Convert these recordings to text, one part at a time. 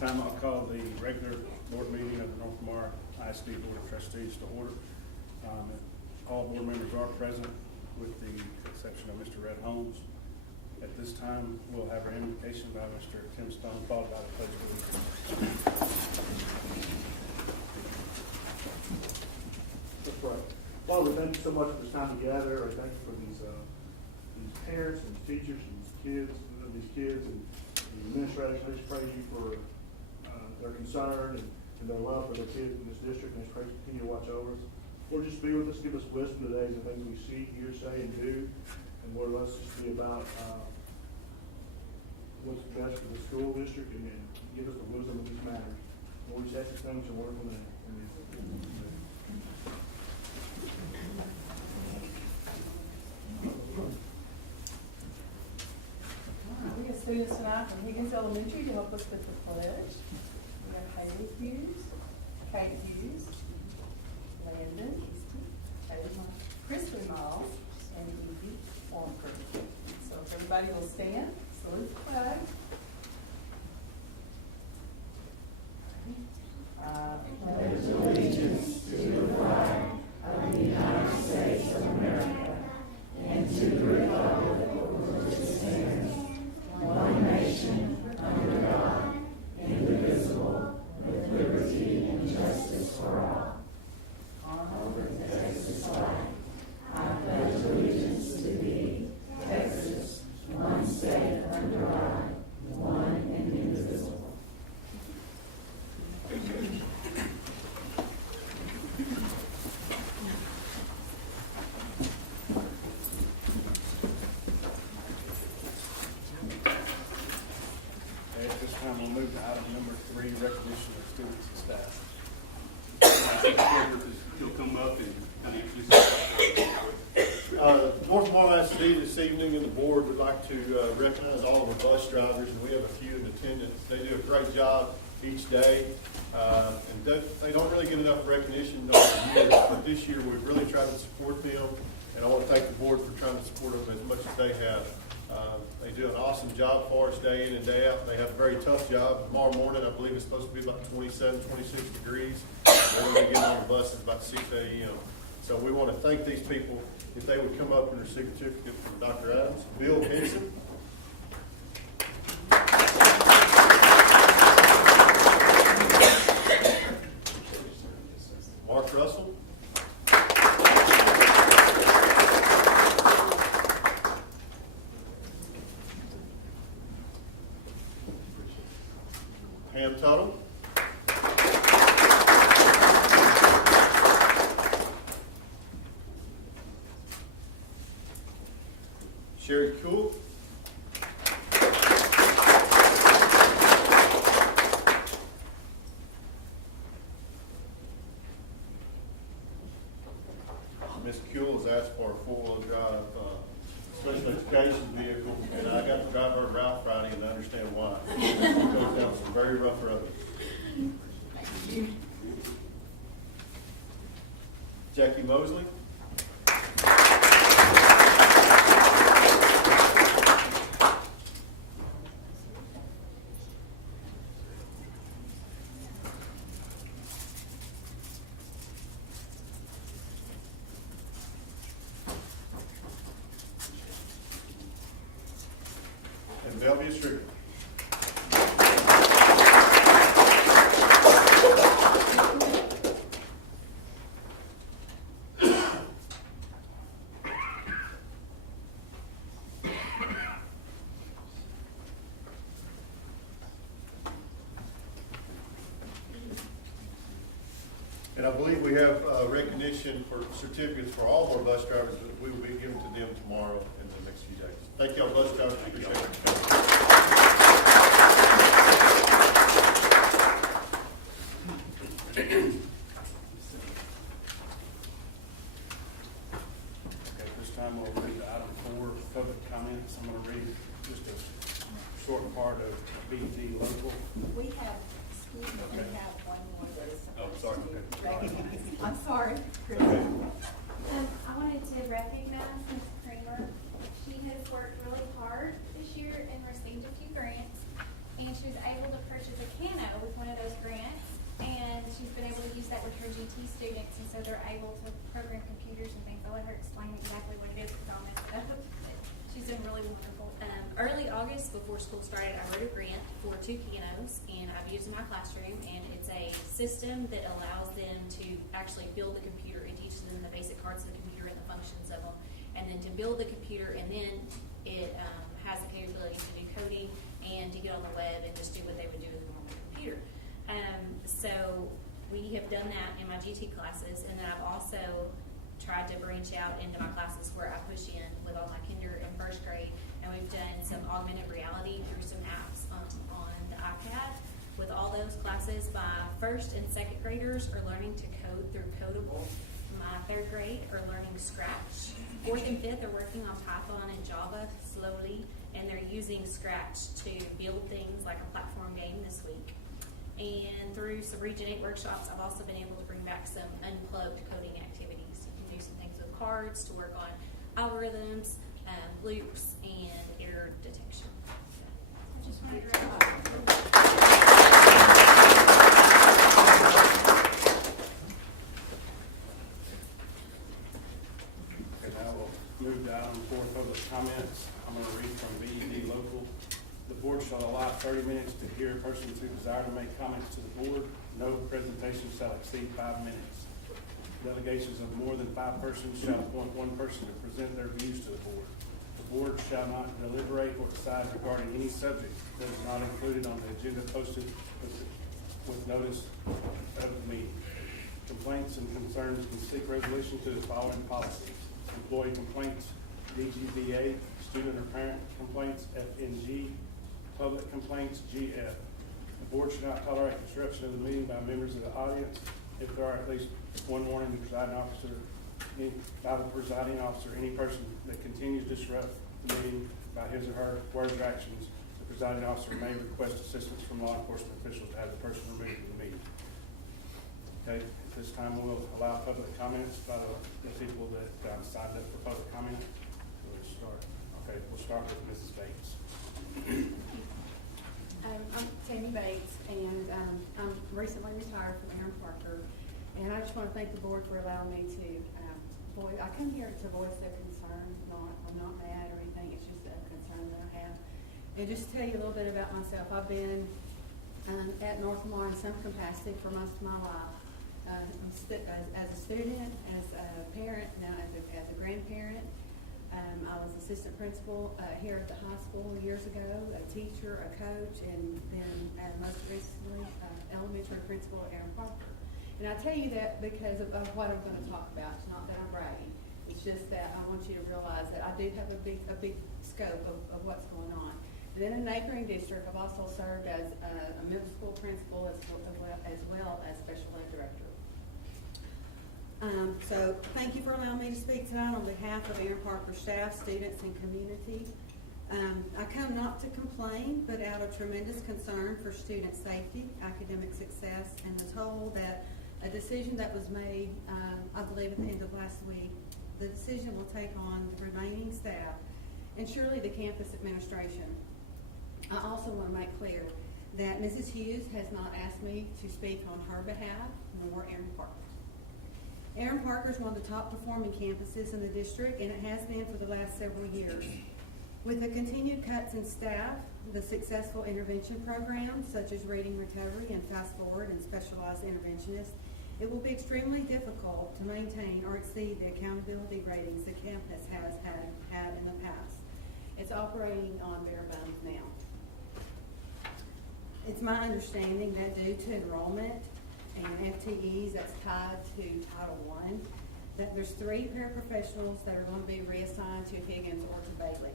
time, I'll call the regular board meeting of the North Lamar ISD Board of Trustees to order. All board members are present with the exception of Mr. Red Holmes. At this time, we'll have our invocation by Mr. Tim Stone, followed by the pledge of allegiance. That's right. Father, thank you so much for this time together. I thank you for these parents and teachers and these kids and the administration. I just praise you for their concern and their love for their kids in this district. And I just pray you continue to watch over us. Lord, just be with us. Give us wisdom today in the things we see, hear, say, and do. And Lord, let's just be about what's best for the school district and give us the wisdom of these matters. Lord, we just ask these things in wonderful name. Amen. We have students tonight from Higgins Elementary to help us with the pledge. We have Haley Hughes, Kate Hughes, Landon, Kristen Miles, and Evie Ormford. So if everybody will stand, salute the flag. I pledge allegiance to the flag of the United States of America and to the republic for which it stands, one nation, under God, indivisible, with liberty and justice for all. On the Texas flag, I pledge allegiance to thee, Texas, one state under God, one and indivisible. At this time, we'll move to item number 3, recognition of students and staff. You'll come up and kind of introduce yourself. North Lamar ISD this evening, and the board would like to recognize all of our bus drivers, and we have a few in attendance. They do a great job each day, and they don't really get enough recognition over the years, but this year we've really tried to support them, and I want to thank the board for trying to support them as much as they have. They do an awesome job for us day in and day out. They have a very tough job. Tomorrow morning, I believe it's supposed to be about 27, 26 degrees. When they get on the bus, it's about 6 a.m. So we want to thank these people. If they would come up and receive a certificate from Dr. Adams. Bill Henson. Mark Russell. Pam Tuttle. Sherry Kuhl. Ms. Kuhl has asked for a four-wheel drive special education vehicle, and I got to drive her around Friday and understand why. It goes down some very rough roads. Jackie Mosley. And Belvia Strickland. And I believe we have recognition for certificates for all of our bus drivers that we will be giving to them tomorrow in the next few days. Thank you all, bus drivers. Appreciate it. Okay, at this time, we'll move to item 4, public comments. I'm going to read just a short part of BD local. We have, excuse me, we Okay. have one more that is Oh, supposed sorry, to be okay. recognized. I'm sorry, Chris. Okay. I wanted to recognize Ms. Kramer. She has worked really hard this year and received a few grants. and she was able to purchase a Kano with one of those grants, and she's been able to use that with her GT students, and so they're able to program computers and things. I'll let her explain exactly what it is, because I'll mess it up. But she's doing really wonderful. Early August, before school started, I wrote a grant for 2 Kanos, and I've used in my classroom, and it's a system that allows them to actually build the computer. It teaches them the basic parts of the computer and the functions of them, and then to build the computer, and then it has the capability to do coding and to get on the web and just do what they would do with a normal computer. So we have done that in my GT classes, and then I've also tried to branch out into my classes where I push in with all my kinder and first grade, and we've done some augmented reality through some apps on the iPad. With all those classes, my first and second graders are learning to code through Codable. My third grade are learning Scratch. Fourth and fifth are working on Python and Java slowly, and they're using Scratch to build things like a platform game this week. And through some Region 8 workshops, I've also been able to bring back some unplugged coding activities. You can do some things with cards to work on algorithms, loops, and error detection. I just wanted to Okay, now we'll move to item 4, public comments. I'm going to read from BED Local. The board shall allow 30 minutes to hear persons who desire to make comments to the board. No presentation shall exceed 5 minutes. Delegations of more than 5 persons shall appoint 1 person to present their views to the board. The board shall not deliberate or decide regarding any subject that is not included on the agenda posted with notice of the meeting. Complaints and concerns can seek resolution to the following policies: employee complaints, DGBA, student or parent complaints, FNG, public complaints, GF. The board should not tolerate disruption of the meeting by members of the audience. If there are at least one warning, the presiding officer, any person that continues to disrupt the meeting by his or her words or actions, the presiding officer may request assistance from law enforcement officials to have the person removed from the meeting. Okay, at this time we'll allow public comments by the people that signed up for public comment. We'll start. Okay, we'll start with Mrs. Bates. I'm Tammy Bates, and I'm recently retired from Aaron Parker, and I just want to thank the board for allowing me to I come here to voice a concern. I'm not mad or anything. It's just a concern that I have. And just to tell you a little bit about myself, I've been at North Lamar in some capacity for most of my life, as a student, as a parent, now as a grandparent. I was assistant principal here at the high school years ago, a teacher, a coach, and then most recently elementary principal at Aaron Parker. And I tell you that because of what I'm going to talk about. It's not that I'm bragging. It's just that I want you to realize that I do have a big scope of what's going on. And then in a neighboring district, I've also served as a middle school principal as well as special ed director. So thank you for allowing me to speak tonight on behalf of Aaron Parker staff, students, and community. I come not to complain, but out of tremendous concern for student safety, academic success, and was told that a decision that was made, I believe at the end of last week, the decision will take on the remaining staff and surely the campus administration. I also want to make clear that Mrs. Hughes has not asked me to speak on her behalf, nor Aaron Parker. Aaron Parker is one of the top performing campuses in the district, and it has been for the last several years. With the continued cuts in staff, the successful intervention programs such as Reading Recovery and Fast Forward and Specialized Interventionists, it will be extremely difficult to maintain or exceed the accountability ratings the campus has had in the past. It's operating on bare bones now. It's my understanding that due to enrollment and FTEs that's tied to Title I, that there's 3 paraprofessionals that are going to be reassigned to Higgins or to Bailey,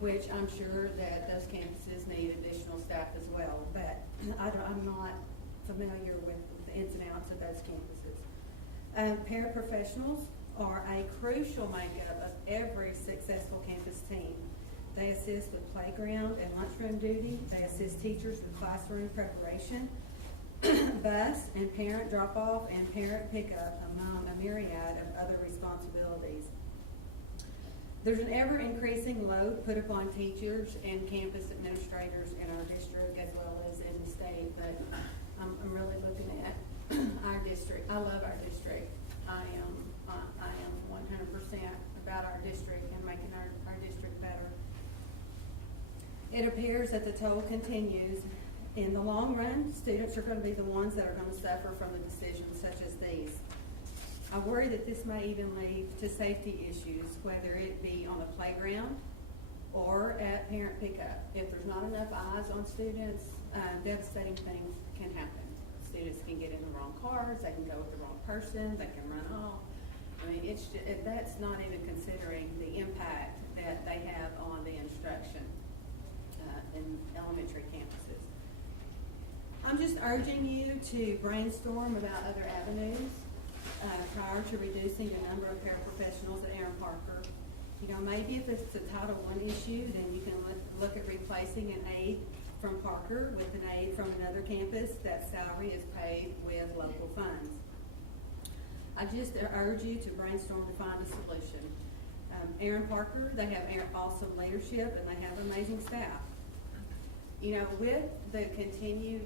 which I'm sure that those campuses need additional staff as well, but I'm not familiar with the ins and outs of those campuses. Paraprofessionals are a crucial makeup of every successful campus team. They assist with playground and lunchroom duty. They assist teachers with classroom preparation, bus and parent drop-off, and parent pickup, among a myriad of other responsibilities. There's an ever-increasing load put upon teachers and campus administrators in our district as well as in the state, but I'm really looking at our district. I love our district. I am 100% about our district and making our district better. It appears that the toll continues. In the long run, students are going to be the ones that are going to suffer from the decisions such as these. I worry that this may even lead to safety issues, whether it be on the playground or at parent pickup. If there's not enough eyes on students, devastating things can happen. Students can get in the wrong cars, they can go with the wrong person, they can run off. I mean, that's not even considering the impact that they have on the instruction in elementary campuses. I'm just urging you to brainstorm about other avenues prior to reducing the number of paraprofessionals at Aaron Parker. You know, maybe if it's a Title I issue, then you can look at replacing an aide from Parker with an aide from another campus. That salary is paid with local funds. I just urge you to brainstorm to find a solution. Aaron Parker, they have awesome leadership and they have amazing staff. You know, with the continued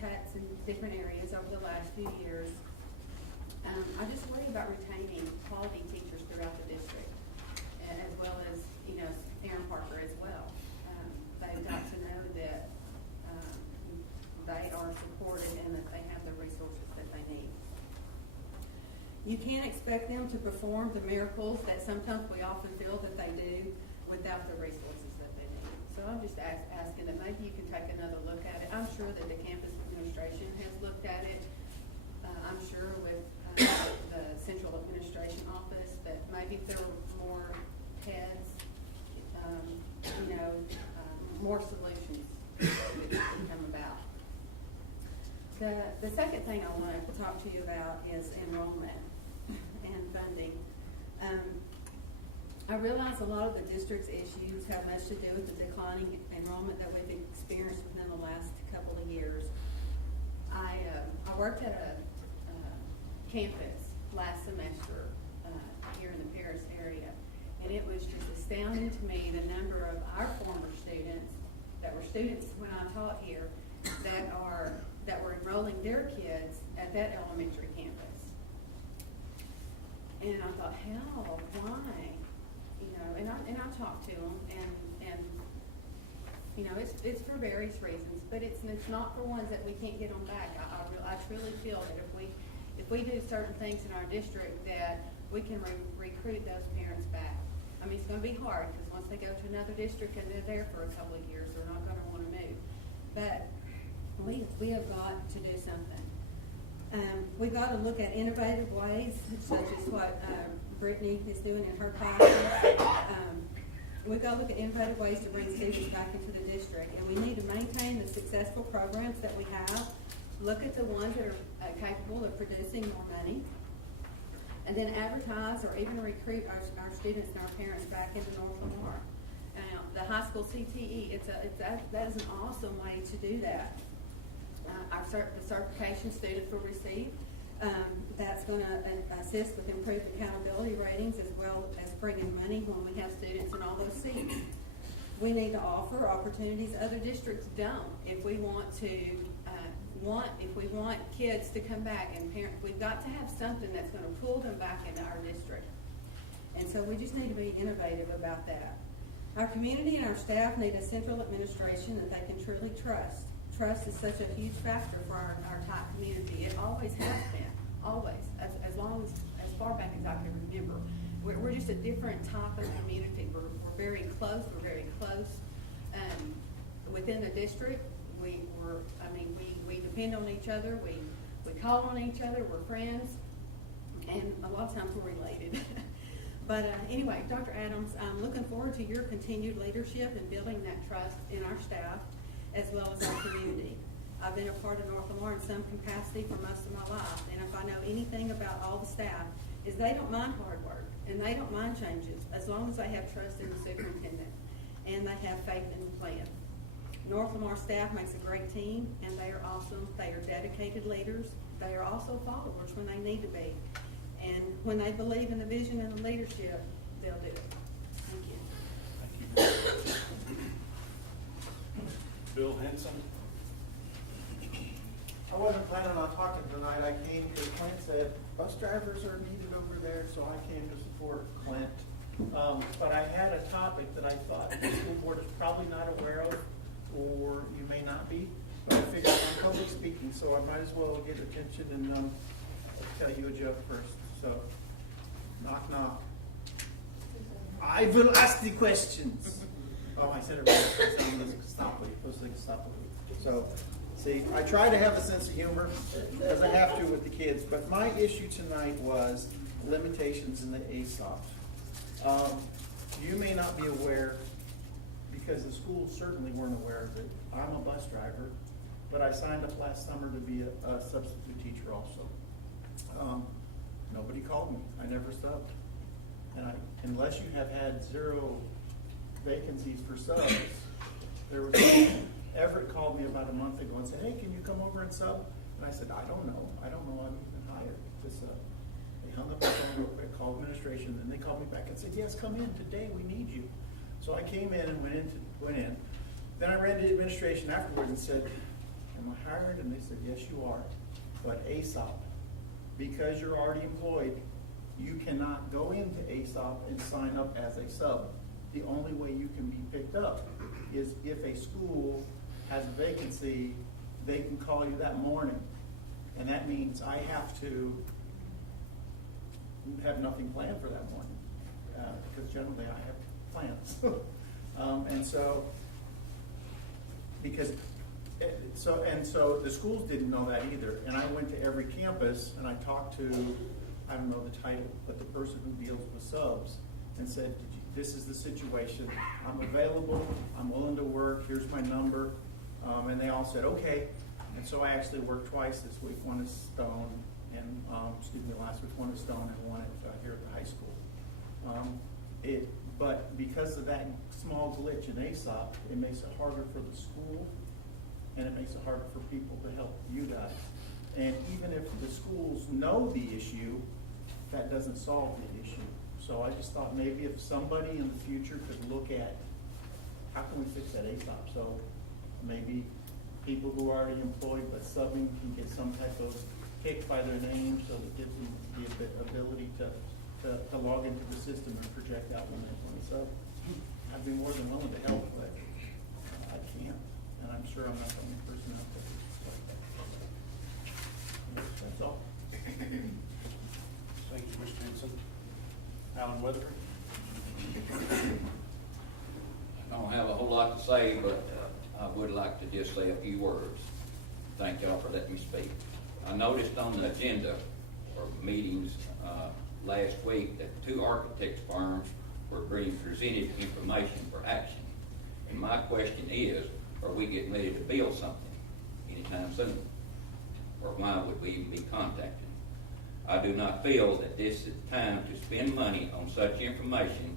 cuts in different areas over the last few years, I just worry about retaining quality teachers throughout the district, as well as, you know, Aaron Parker as well. They've got to know that they are supported and that they have the resources that they need. You can't expect them to perform the miracles that sometimes we often feel that they do without the resources that they need. So I'm just asking that maybe you can take another look at it. I'm sure that the campus administration has looked at it. I'm sure with the central administration office that maybe if there were more heads, you know, more solutions could come about. The second thing I want to talk to you about is enrollment and funding. I realize a lot of the district's issues have much to do with the declining enrollment that we've experienced within the last couple of years. I worked at a campus last semester here in the Paris area, and it was just astounding to me the number of our former students that were students when I taught here that were enrolling their kids at that elementary campus. And I thought, how, why? You know, and I talked to them, and you know, it's for various reasons, but it's not for ones that we can't get them back. I truly feel that if we do certain things in our district, that we can recruit those parents back. I mean, it's going to be hard because once they go to another district and they're there for a couple of years, they're not going to want to move. But we have got to do something. We've got to look at innovative ways, such as what Brittany is doing in her classes. We've got to look at innovative ways to bring students back into the district, and we need to maintain the successful programs that we have, look at the ones that are capable of producing more money, and then advertise or even recruit our students and our parents back into North Lamar. The high school CTE, that is an awesome way to do that. The certification students will receive, that's going to assist with improved accountability ratings as well as bringing money when we have students in all those seats. We need to offer opportunities other districts don't. If we want kids to come back and parents, we've got to have something that's going to pull them back into our district. And so we just need to be innovative about that. Our community and our staff need a central administration that they can truly trust. Trust is such a huge factor for our tight community. It always has been, always, as far back as I can remember. We're just a different type of community. We're very close. We're very close within the district. We depend on each other. We call on each other. We're friends, and a lot of times we're related. But anyway, Dr. Adams, I'm looking forward to your continued leadership in building that trust in our staff as well as our community. I've been a part of North Lamar in some capacity for most of my life, and if I know anything about all the staff, is they don't mind hard work, and they don't mind changes, as long as they have trust in the superintendent, and they have faith in the plan. North Lamar staff makes a great team, and they are awesome. They are dedicated leaders. They are also followers when they need to be. And when they believe in the vision and the leadership, they'll do it. Thank Henson. I wasn't planning on talking tonight. I came because Clint said bus drivers are needed over there, so I came to support Clint. But I had a topic that I thought the school board is probably not aware of, or you may not be. But I figured I'm public speaking, so I might as well get attention and tell you a joke first. So, knock knock. I will ask the questions. Oh, I said it right. So, see, I try to have a sense of humor, because I have to with the kids, but my issue tonight was limitations in the ASOP. You may not be aware, because the schools certainly weren't aware of it. I'm a bus driver, but I signed up last summer to be a substitute teacher also. Nobody called me. I never subbed. And unless you have had 0 vacancies for subs, there was Everett called me about a month ago and said, hey, can you come over and sub? And I said, I don't know. I'm even hired. They hung up the phone real quick, called administration, and they called me back and said, yes, come in today. We need you. So I came in and went in. Then I ran to administration afterwards and said, am I hired? And they said, yes, you are. But ASOP, because you're already employed, you cannot go into ASOP and sign up as a sub. The only way you can be picked up is if a school has a vacancy, they can call you that morning. And that means I have to have nothing planned for that morning, because generally I have plans. And so, so the schools didn't know that either. And I went to every campus and I talked to, I don't know the title, but the person who deals with subs, and said, this is the situation. I'm available. I'm willing to work. Here's my number. And they all said, okay. And so I actually worked twice this week. One is Stone, and last week one is Stone and one here at the high school. But because of that small glitch in ASOP, it makes it harder for the school, and it makes it harder for people to help you guys. And even if the schools know the issue, that doesn't solve the issue. So I just thought maybe if somebody in the future could look at how can we fix that ASOP? So maybe people who are already employed but subbing can get some type of kick by their name, so it gives them the ability to log into the system and project out when they sub. I'd be more than willing to help, but I can't, and I'm sure I'm not the only person out there. So that's all. Thank you, Mr. Henson. Alan Weatherford. I don't have a whole lot to say, but I would like to just say a few words. Thank y'all for letting me speak. I noticed on the agenda for meetings last week that 2 architects firms were being presented information for action. And my question is, are we getting ready to build something anytime soon? Or why would we even be contacted? I do not feel that this is time to spend money on such information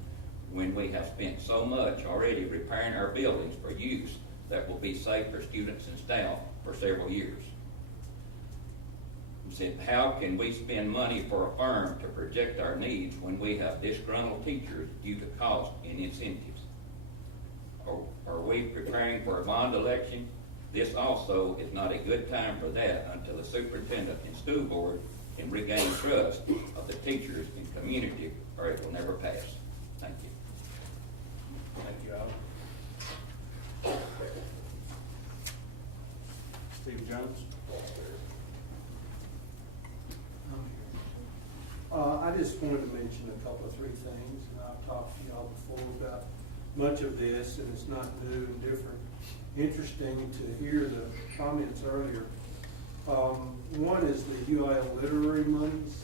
when we have spent so much already repairing our buildings for use that will be safe for students and staff for several years. I said, how can we spend money for a firm to project our needs when we have disgruntled teachers due to cost and incentives? Are we preparing for a bond election? This also is not a good time for that until the superintendent and school board can regain trust of the teachers and community, or it will never pass. Thank you. Thank you, Alan. Steve Jones. I just wanted to mention a couple of 3 things. I've talked to y'all before about much of this, and it's not new and different. Interesting to hear the comments earlier. One is the UIL literary monies.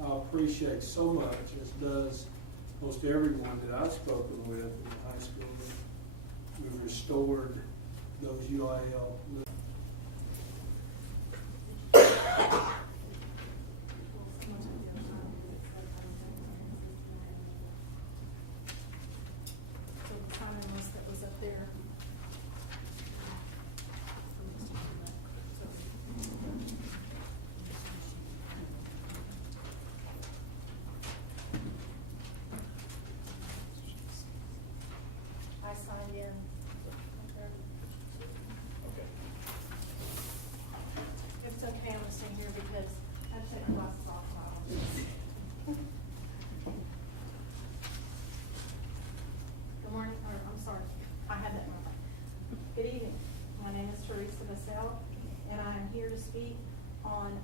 I appreciate so much, as does most everyone that I've spoken with in high school. We've restored those UIL. So the time list that was up there. I signed in. Good evening. My name is Teresa Vassell, and I am here to speak on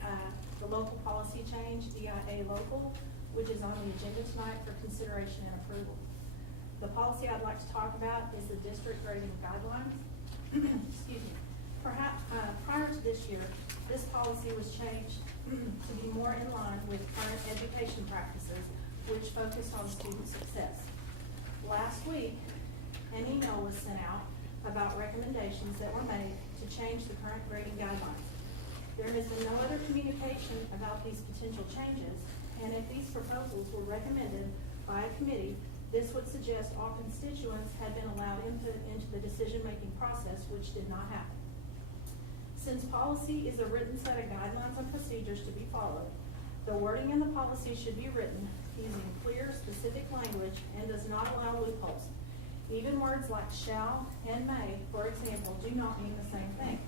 the local policy change, EIA local, which is on the agenda tonight for consideration and approval. The policy I'd like to talk about is the district grading guidelines. Excuse me. Perhaps prior to this year, this policy was changed to be more in line with current education practices, which focused on student success. Last week, an email was sent out about recommendations that were made to change the current grading guidelines. There has been no other communication about these potential changes, and if these proposals were recommended by a committee, this would suggest all constituents had been allowed input into the decision-making process, which did not happen. Since policy is a written set of guidelines and procedures to be followed, the wording in the policy should be written using clear, specific language and does not allow loopholes. Even words like shall and may, for example, do not mean the same thing.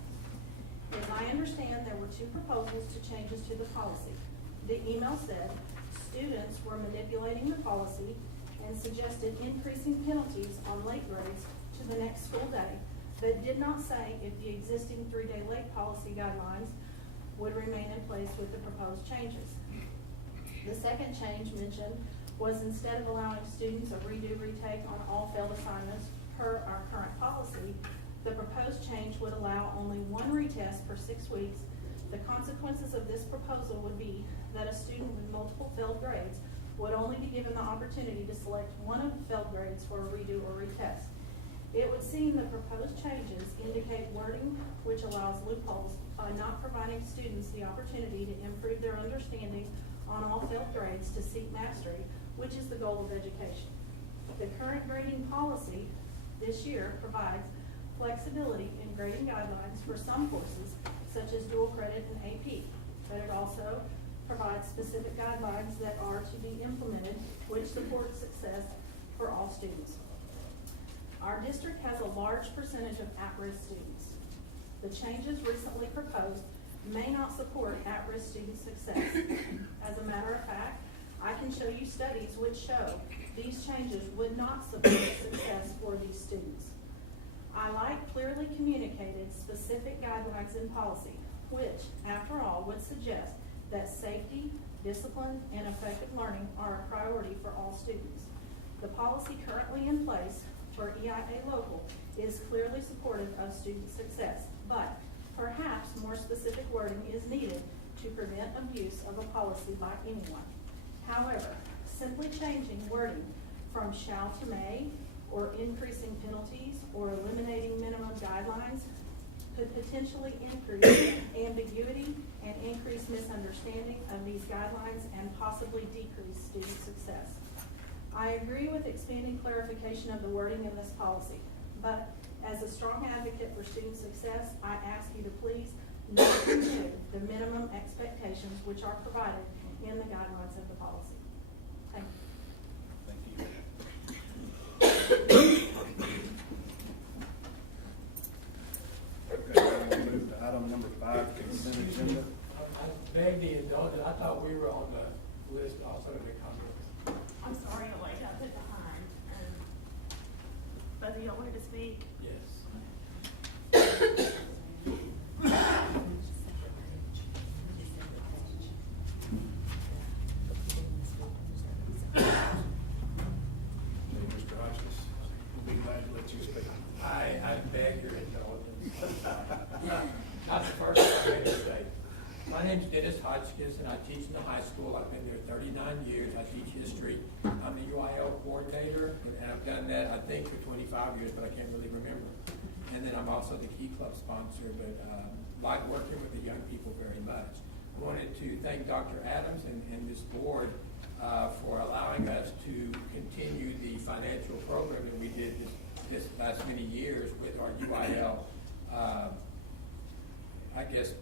As I understand, there were 2 proposals to changes to the policy. The email said students were manipulating the policy and suggested increasing penalties on late grades to the next school day, but did not say if the existing 3-day late policy guidelines would remain in place with the proposed changes. The second change mentioned was instead of allowing students a redo retake on all failed assignments per our current policy, the proposed change would allow only 1 retest per 6 weeks. The consequences of this proposal would be that a student with multiple failed grades would only be given the opportunity to select one of the failed grades for a redo or retest. It would seem the proposed changes indicate wording which allows loopholes by not providing students the opportunity to improve their understanding on all failed grades to seek mastery, which is the goal of education. The current grading policy this year provides flexibility in grading guidelines for some courses, such as dual credit and AP, but it also provides specific guidelines that are to be implemented, which support success for all students. Our district has a large percentage of at-risk students. The changes recently proposed may not support at-risk student success. As a matter of fact, I can show you studies which show these changes would not support success for these students. I like clearly communicated specific guidelines in policy, which, after all, would suggest that safety, discipline, and effective learning are a priority for all students. The policy currently in place for EIA local is clearly supportive of student success, but perhaps more specific wording is needed to prevent abuse of a policy by anyone. However, simply changing wording from shall to may, or increasing penalties, or eliminating minimum guidelines could potentially increase ambiguity and increase misunderstanding of these guidelines and possibly decrease student success. I agree with expanding clarification of the wording in this policy, but as a strong advocate for student success, I ask you to please not remove the minimum expectations which are provided in the guidelines of the policy. Thank you. Thank you. Okay, now we'll move to item number 5, consent agenda. I beg the indulgence, I thought we were on the list also to comment. I'm sorry to wait up behind. Both of y'all wanted to speak? Yes. Mr. Hodges, we'll be glad to let you speak. I beg your indulgence. Not the first time I made a mistake. My name's Dennis Hodgkins, and I teach in the high school. I've been there 39 years. I teach history. I'm the UIL coordinator, and I've done that, I think, for 25 years, but I can't really remember. And then I'm also the Key Club sponsor, but like working with the young people very much. I wanted to thank Dr. Adams and this board for allowing us to continue the financial program that we did this last many years with our UIL, I guess,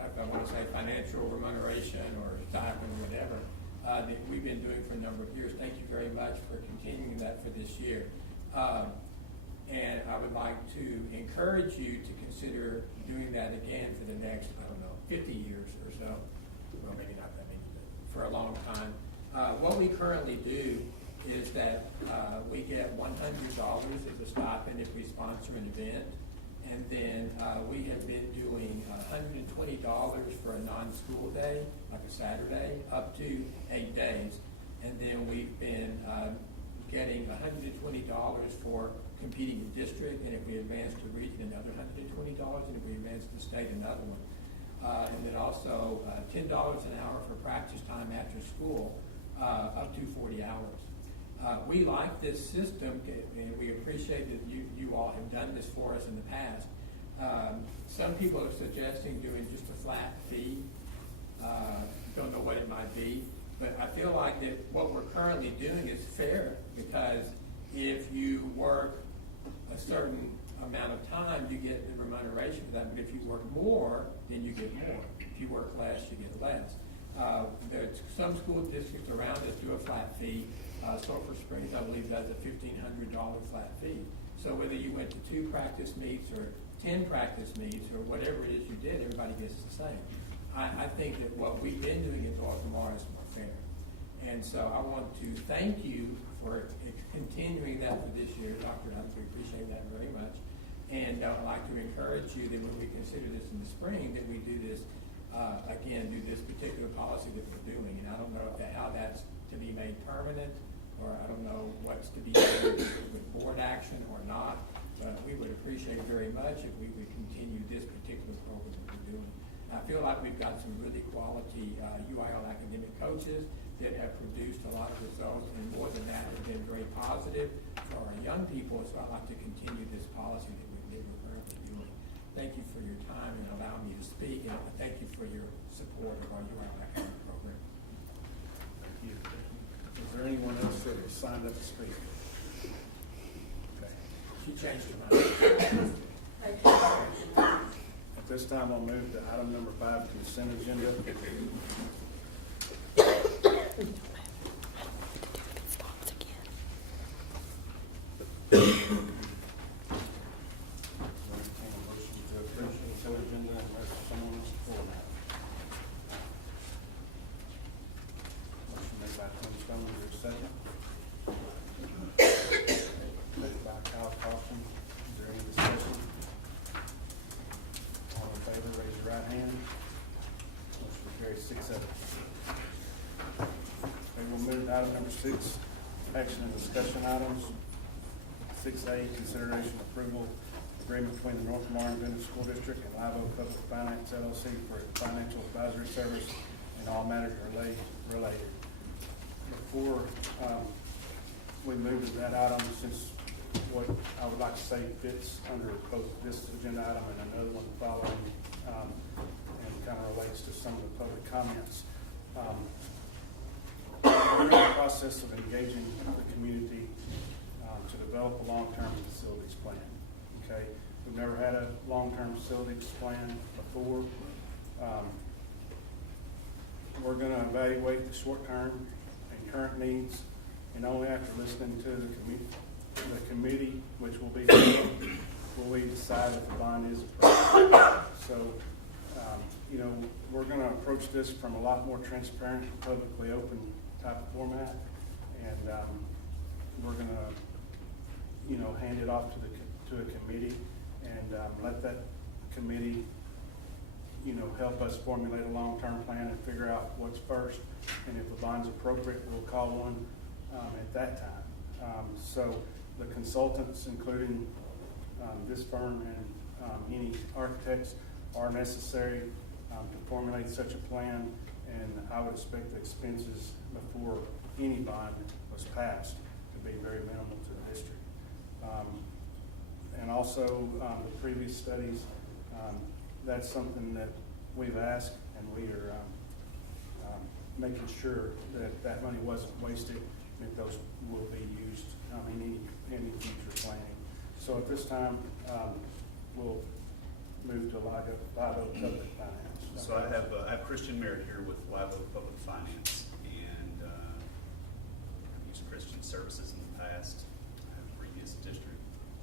I want to say financial remuneration or stipend or whatever, that we've been doing for a number of years. Thank you very much for continuing that for this year. And I would like to encourage you to consider doing that again for the next, 50 years or so. Well, maybe not that many, but for a long time. What we currently do is that we get $100 as a stipend if we sponsor an event. And then we have been doing $120 for a non-school day, like a Saturday, up to 8 days. And then we've been getting $120 for competing in district, and if we advance to region, another $120, and if we advance to state, another one. And then also $10 an hour for practice time after school, up to 40 hours. We like this system, and we appreciate that you all have done this for us in the past. Some people are suggesting doing just a flat fee. Don't know what it might be, but I feel like that what we're currently doing is fair, because if you work a certain amount of time, you get the remuneration for that. But if you work more, then you get more. If you work less, you get less. There's some school districts around us do a flat fee. Sulphur Springs, I believe, does a $1,500 flat fee. So whether you went to 2 practice meets or 10 practice meets or whatever it is you did, everybody gets the same. I think that what we've been doing at North Lamar is more fair. And so I want to thank you for continuing that for this year, Dr. Hunt. We appreciate that very much. And I'd like to encourage you that when we consider this in the spring, that we do this, again, do this particular policy that we're doing. And I don't know how that's to be made permanent, or I don't know what's to be done with board action or not, but we would appreciate very much if we would continue this particular program that we're doing. I feel like we've got some really quality UIL academic coaches that have produced a lot of results, and more than that, have been very positive for our young people. So I'd like to continue this policy that we're currently doing. Thank you for your time and allowing me to speak, and thank you for your support of our UIL academic program. Thank you. Is there anyone else that has signed up to speak? Okay. She changed her mind. At this time, I'll move to item number 5, consent agenda. Item number 6, action and discussion items. 6A, consideration approval agreement between the North Lamar Independent School District and Live Oak Public Finance LLC for financial advisory service and all matters related. Before we move to that item, since what I would like to say fits under both this agenda item and another one following, and kind of relates to some of the public comments. We're in the process of engaging the community to develop a long-term facilities plan. Okay, we've never had a long-term facilities plan before. We're going to evaluate the short-term and current needs, and only after listening to the committee, which will be will we decide if the bond is appropriate. So, we're going to approach this from a lot more transparent, publicly open type of format, and we're going to, hand it off to a committee, and let that committee, help us formulate a long-term plan and figure out what's first, and if the bond's appropriate, we'll call one at that time. So the consultants, including this firm and any architects, are necessary to formulate such a plan, and I would expect the expenses before any bond was passed to be very minimal to the district. And also the previous studies, that's something that we've asked, and we are making sure that that money wasn't wasted, and that those will be used in any future planning. So at this time, we'll move to Live Oak Public Finance. So I have Christian Merritt here with Live Oak Public Finance, and I've used Christian services in the past. I have a previous district,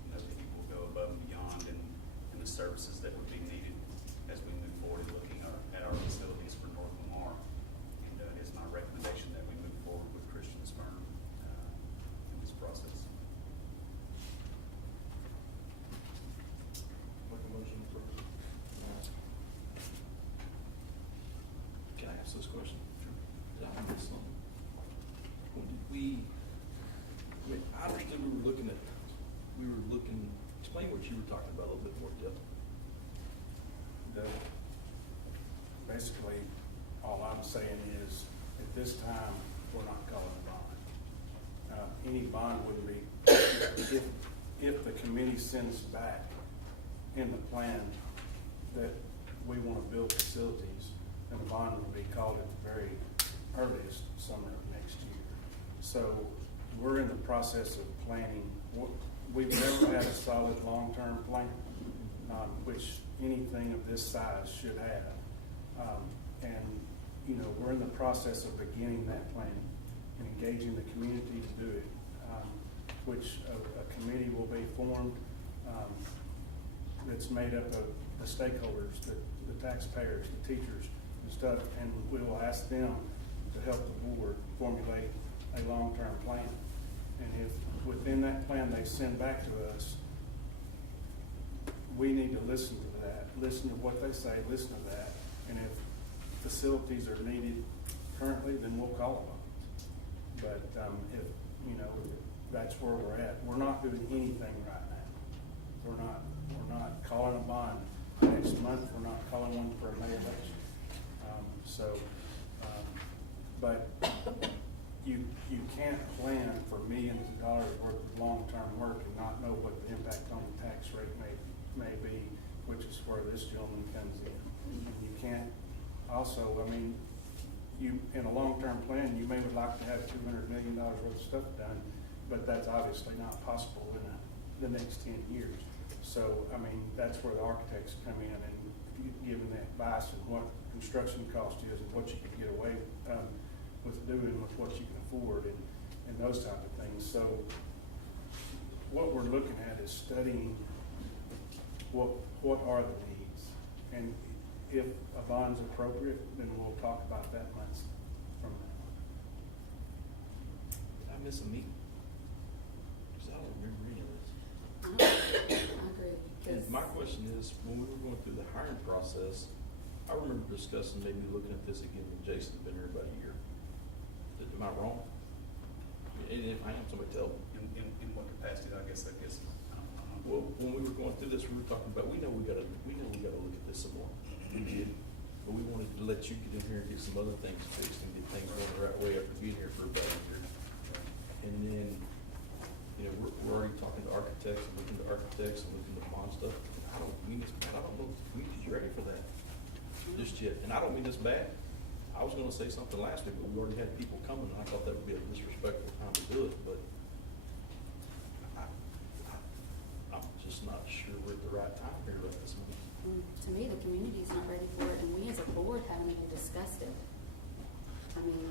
know that he will go above and beyond in the services that would be needed as we move forward looking at our facilities for North Lamar. And it's my recommendation that we move forward with Christian's firm in this process. What explain what you were talking about a little bit more, Jeff? Basically, all I'm saying is, at this time, we're not calling a bond. Any bond wouldn't be, if the committee sends back in the plan that we want to build facilities, then the bond will be called at the very earliest summer of next year. So we're in the process of planning. We've never had a solid long-term plan, which anything of this size should have. And, you know, we're in the process of beginning that plan and engaging the community to do it, which a committee will be formed that's made up of the stakeholders, the taxpayers, the teachers and stuff, and we will ask them to help the board formulate a long-term plan. And if within that plan they send back to us, we need to listen to that, listen to what they say, listen to that. And if facilities are needed currently, then we'll call them. But if, you know, that's where we're at. We're not doing anything right now. We're not calling a bond next month. We're not calling one for a May election. But you can't plan for millions of dollars worth of long-term work and not know what the impact on the tax rate may be, which is where this gentleman comes in. And you can't also, I mean, you, in a long-term plan, you may would like to have $200 million worth of stuff done, but that's obviously not possible in the next 10 years. So, I mean, that's where the architects come in and giving that advice on what construction cost is and what you can get away with doing with what you can afford and those type of things. So what we're looking at is studying what are the needs, and if a bond's appropriate, then we'll talk about that months from now. Did I miss a meeting? Because I don't remember any of this. I agree. And my question is, when we were going through the hiring process, I remember discussing maybe looking at this again when Jason's been here about a year. Am I wrong? And if I am, somebody tell me. In what capacity, I guess. Well, when we were going through this, we were talking about, we know we gotta look at this some more. We did. But we wanted to let you get in here and get some other things fixed and get things going the right way after being here for about a year. And then, you know, we're already talking to architects and looking at bond stuff. I don't know if we're ready for that just yet. And I don't mean this bad. I was gonna say something last week, but we already had people coming, and I thought that would be a disrespectful time to do it, but I'm just not sure we're at the right time here right this moment. To me, the community's not ready for it, and we as a board haven't even discussed it. I mean,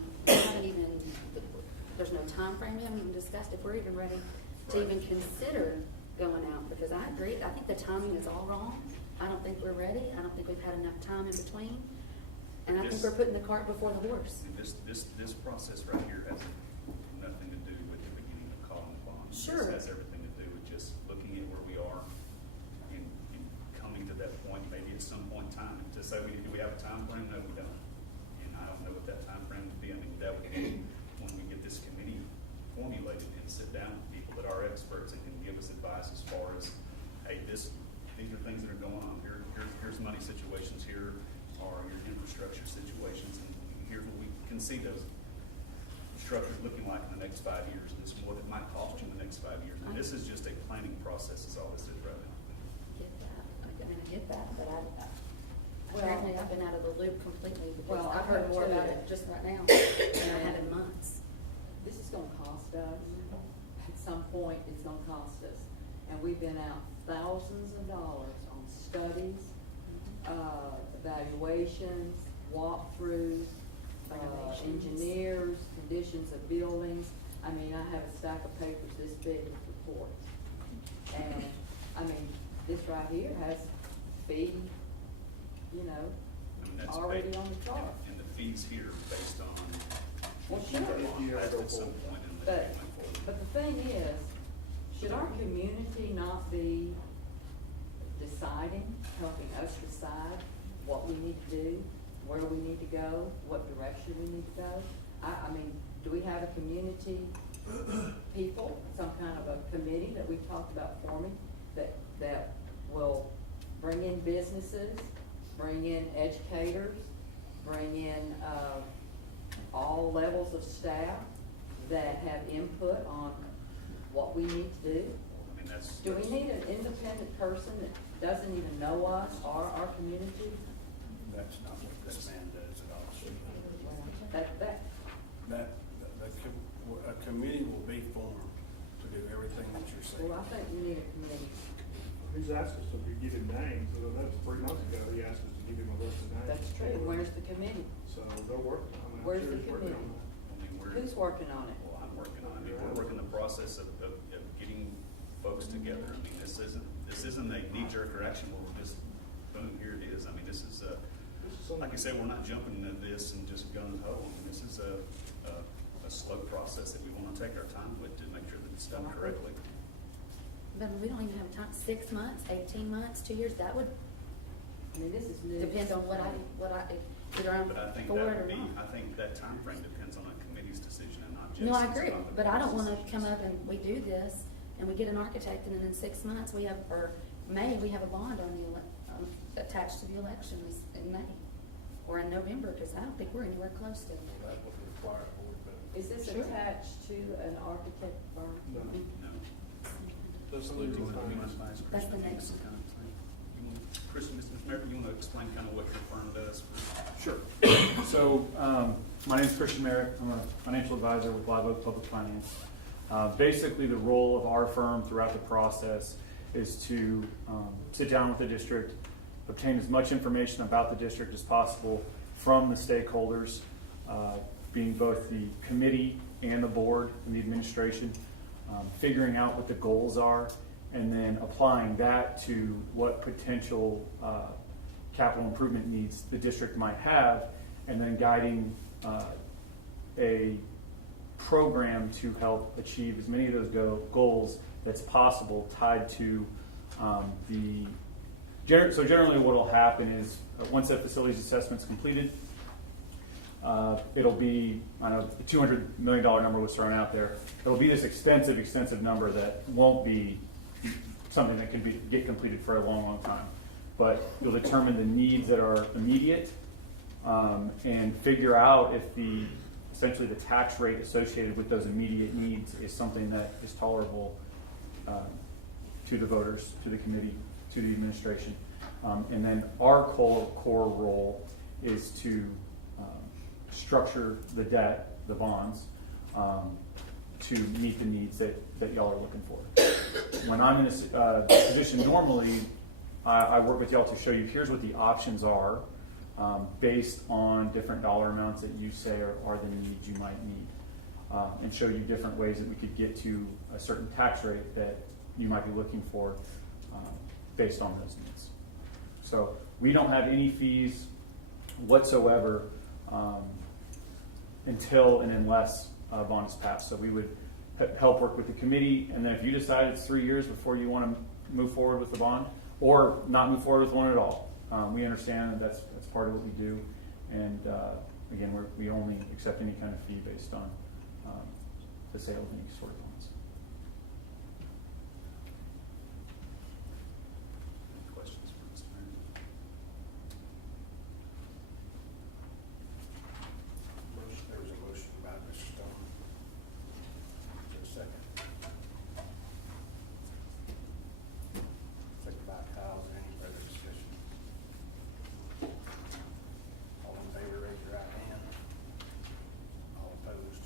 there's no time frame. We haven't even discussed if we're even ready to even consider going out, because I agree, I think the timing is all wrong. I don't think we're ready. I don't think we've had enough time in between. And I think we're putting the cart before the horse. This process right here has nothing to do with the beginning of calling the bond. Sure. This has everything to do with just looking at where we are and coming to that point, maybe at some point in time. To say, do we have a time frame? No, we don't. And I don't know what that time frame would be. I mean, that would be when we get this committee formulated and sit down with people that are experts and can give us advice as far as, hey, these are things that are going on. Here's money situations here, or your infrastructure situations, and here's what we can see those structures looking like in the next 5 years, and this is what it might cost you in the next 5 years. And this is just a planning process, is all this is right now. Get that. I mean, I get that, but apparently I've been out of the loop completely, because Well, I've I heard more heard about too. it just right now than I have in months. This is gonna cost us, at some point, it's gonna cost us. And we've been out thousands of dollars on studies, evaluations, walkthroughs, engineers, conditions of buildings. I mean, I have a stack of papers this big with reports. And, I mean, this right here has fee, you know, I mean, that's already based- on the chart. And the fees here based on Well, what sure. you want at some point in the But, going forward. but the thing is, should our community not be deciding, helping us decide what we need to do, where we need to go, what direction we need to go? I mean, do we have a community people, some kind of a committee that we've talked about forming that businesses, bring in educators, bring in, all levels of staff that have input on what we need to do? I mean, that's. Do we need an independent person that doesn't even know us or our community? That's not what this man does at all. A committee will be formed to do everything that you're saying. Well, I think we need a committee. He's asked us to give him names, so that was 3 months ago, he asked us to give him a list of names. That's true. Where's the committee? So they're working on it. I'm Where's sure the he's working on committee? that. I mean, we're. Who's working on it? Well, I'm working on it. We're working the process of getting folks together. I mean, this isn't a knee-jerk reaction where we're just, boom, here it is. I mean, this is like I said, we're not jumping into this and just gung-ho. I mean, this is a slow process that we want to take our time with to make sure that it's done correctly. But we don't even have time, 6 months, 18 months, 2 years, that would, I mean, this is new. depends on what I, either I'm But I think for that it would or be, not. I think that timeframe depends on a committee's decision and not just. No, I agree, on the but I don't board's wanna come decisions. up and we do this, and we get an architect, and then in 6 months, we have, or May, we have a bond on the, attached to the elections in May, or in November, because I don't think we're anywhere close to it. That would require a board vote. Is this Sure. attached to an architect firm? No. No. Those Do you legal want to times. advise That's Christian the on next this one. kind of thing? Christian, Mr. Mayor, you want to explain kind of what your firm does? Sure. So, my name is Christian Merrick. I'm a financial advisor with Live Oak Public Finance. Basically, the role of our firm throughout the process is to sit down with the district, obtain as much information about the district as possible from the stakeholders, being both the committee and the board and the administration, figuring out what the goals are, and then applying that to what potential capital improvement needs the district might have, and then guiding a program to help achieve as many of those goals that's possible tied to so generally what will happen is once that facilities assessment's completed, it'll be, I know the $200 million number was thrown out there. It'll be this extensive number that won't be something that can get completed for a long time. But you'll determine the needs that are immediate and figure out if essentially the tax rate associated with those immediate needs is something that is tolerable to the voters, to the committee, to the administration. And then our core role is to structure the debt, the bonds, to meet the needs that y'all are looking for. When I'm in a position normally, I work with y'all to show you here's what the options are based on different dollar amounts that you say are the needs you might need, and show you different ways that we could get to a certain tax rate that you might be looking for based on those needs. So we don't have any fees whatsoever until and unless a bond is passed. So we would help work with the committee, and then if you decide it's 3 years before you want to move forward with the bond, or not move forward with one at all, we understand that that's part of what we do, and again, we only accept any kind of fee based on the sale of any sort of bonds. Any questions for Mr. Mayor? There was a motion by Mr. Stone. Is there a second? Second by Kyle. Is there any further discussion? All in favor, raise your right hand. All opposed?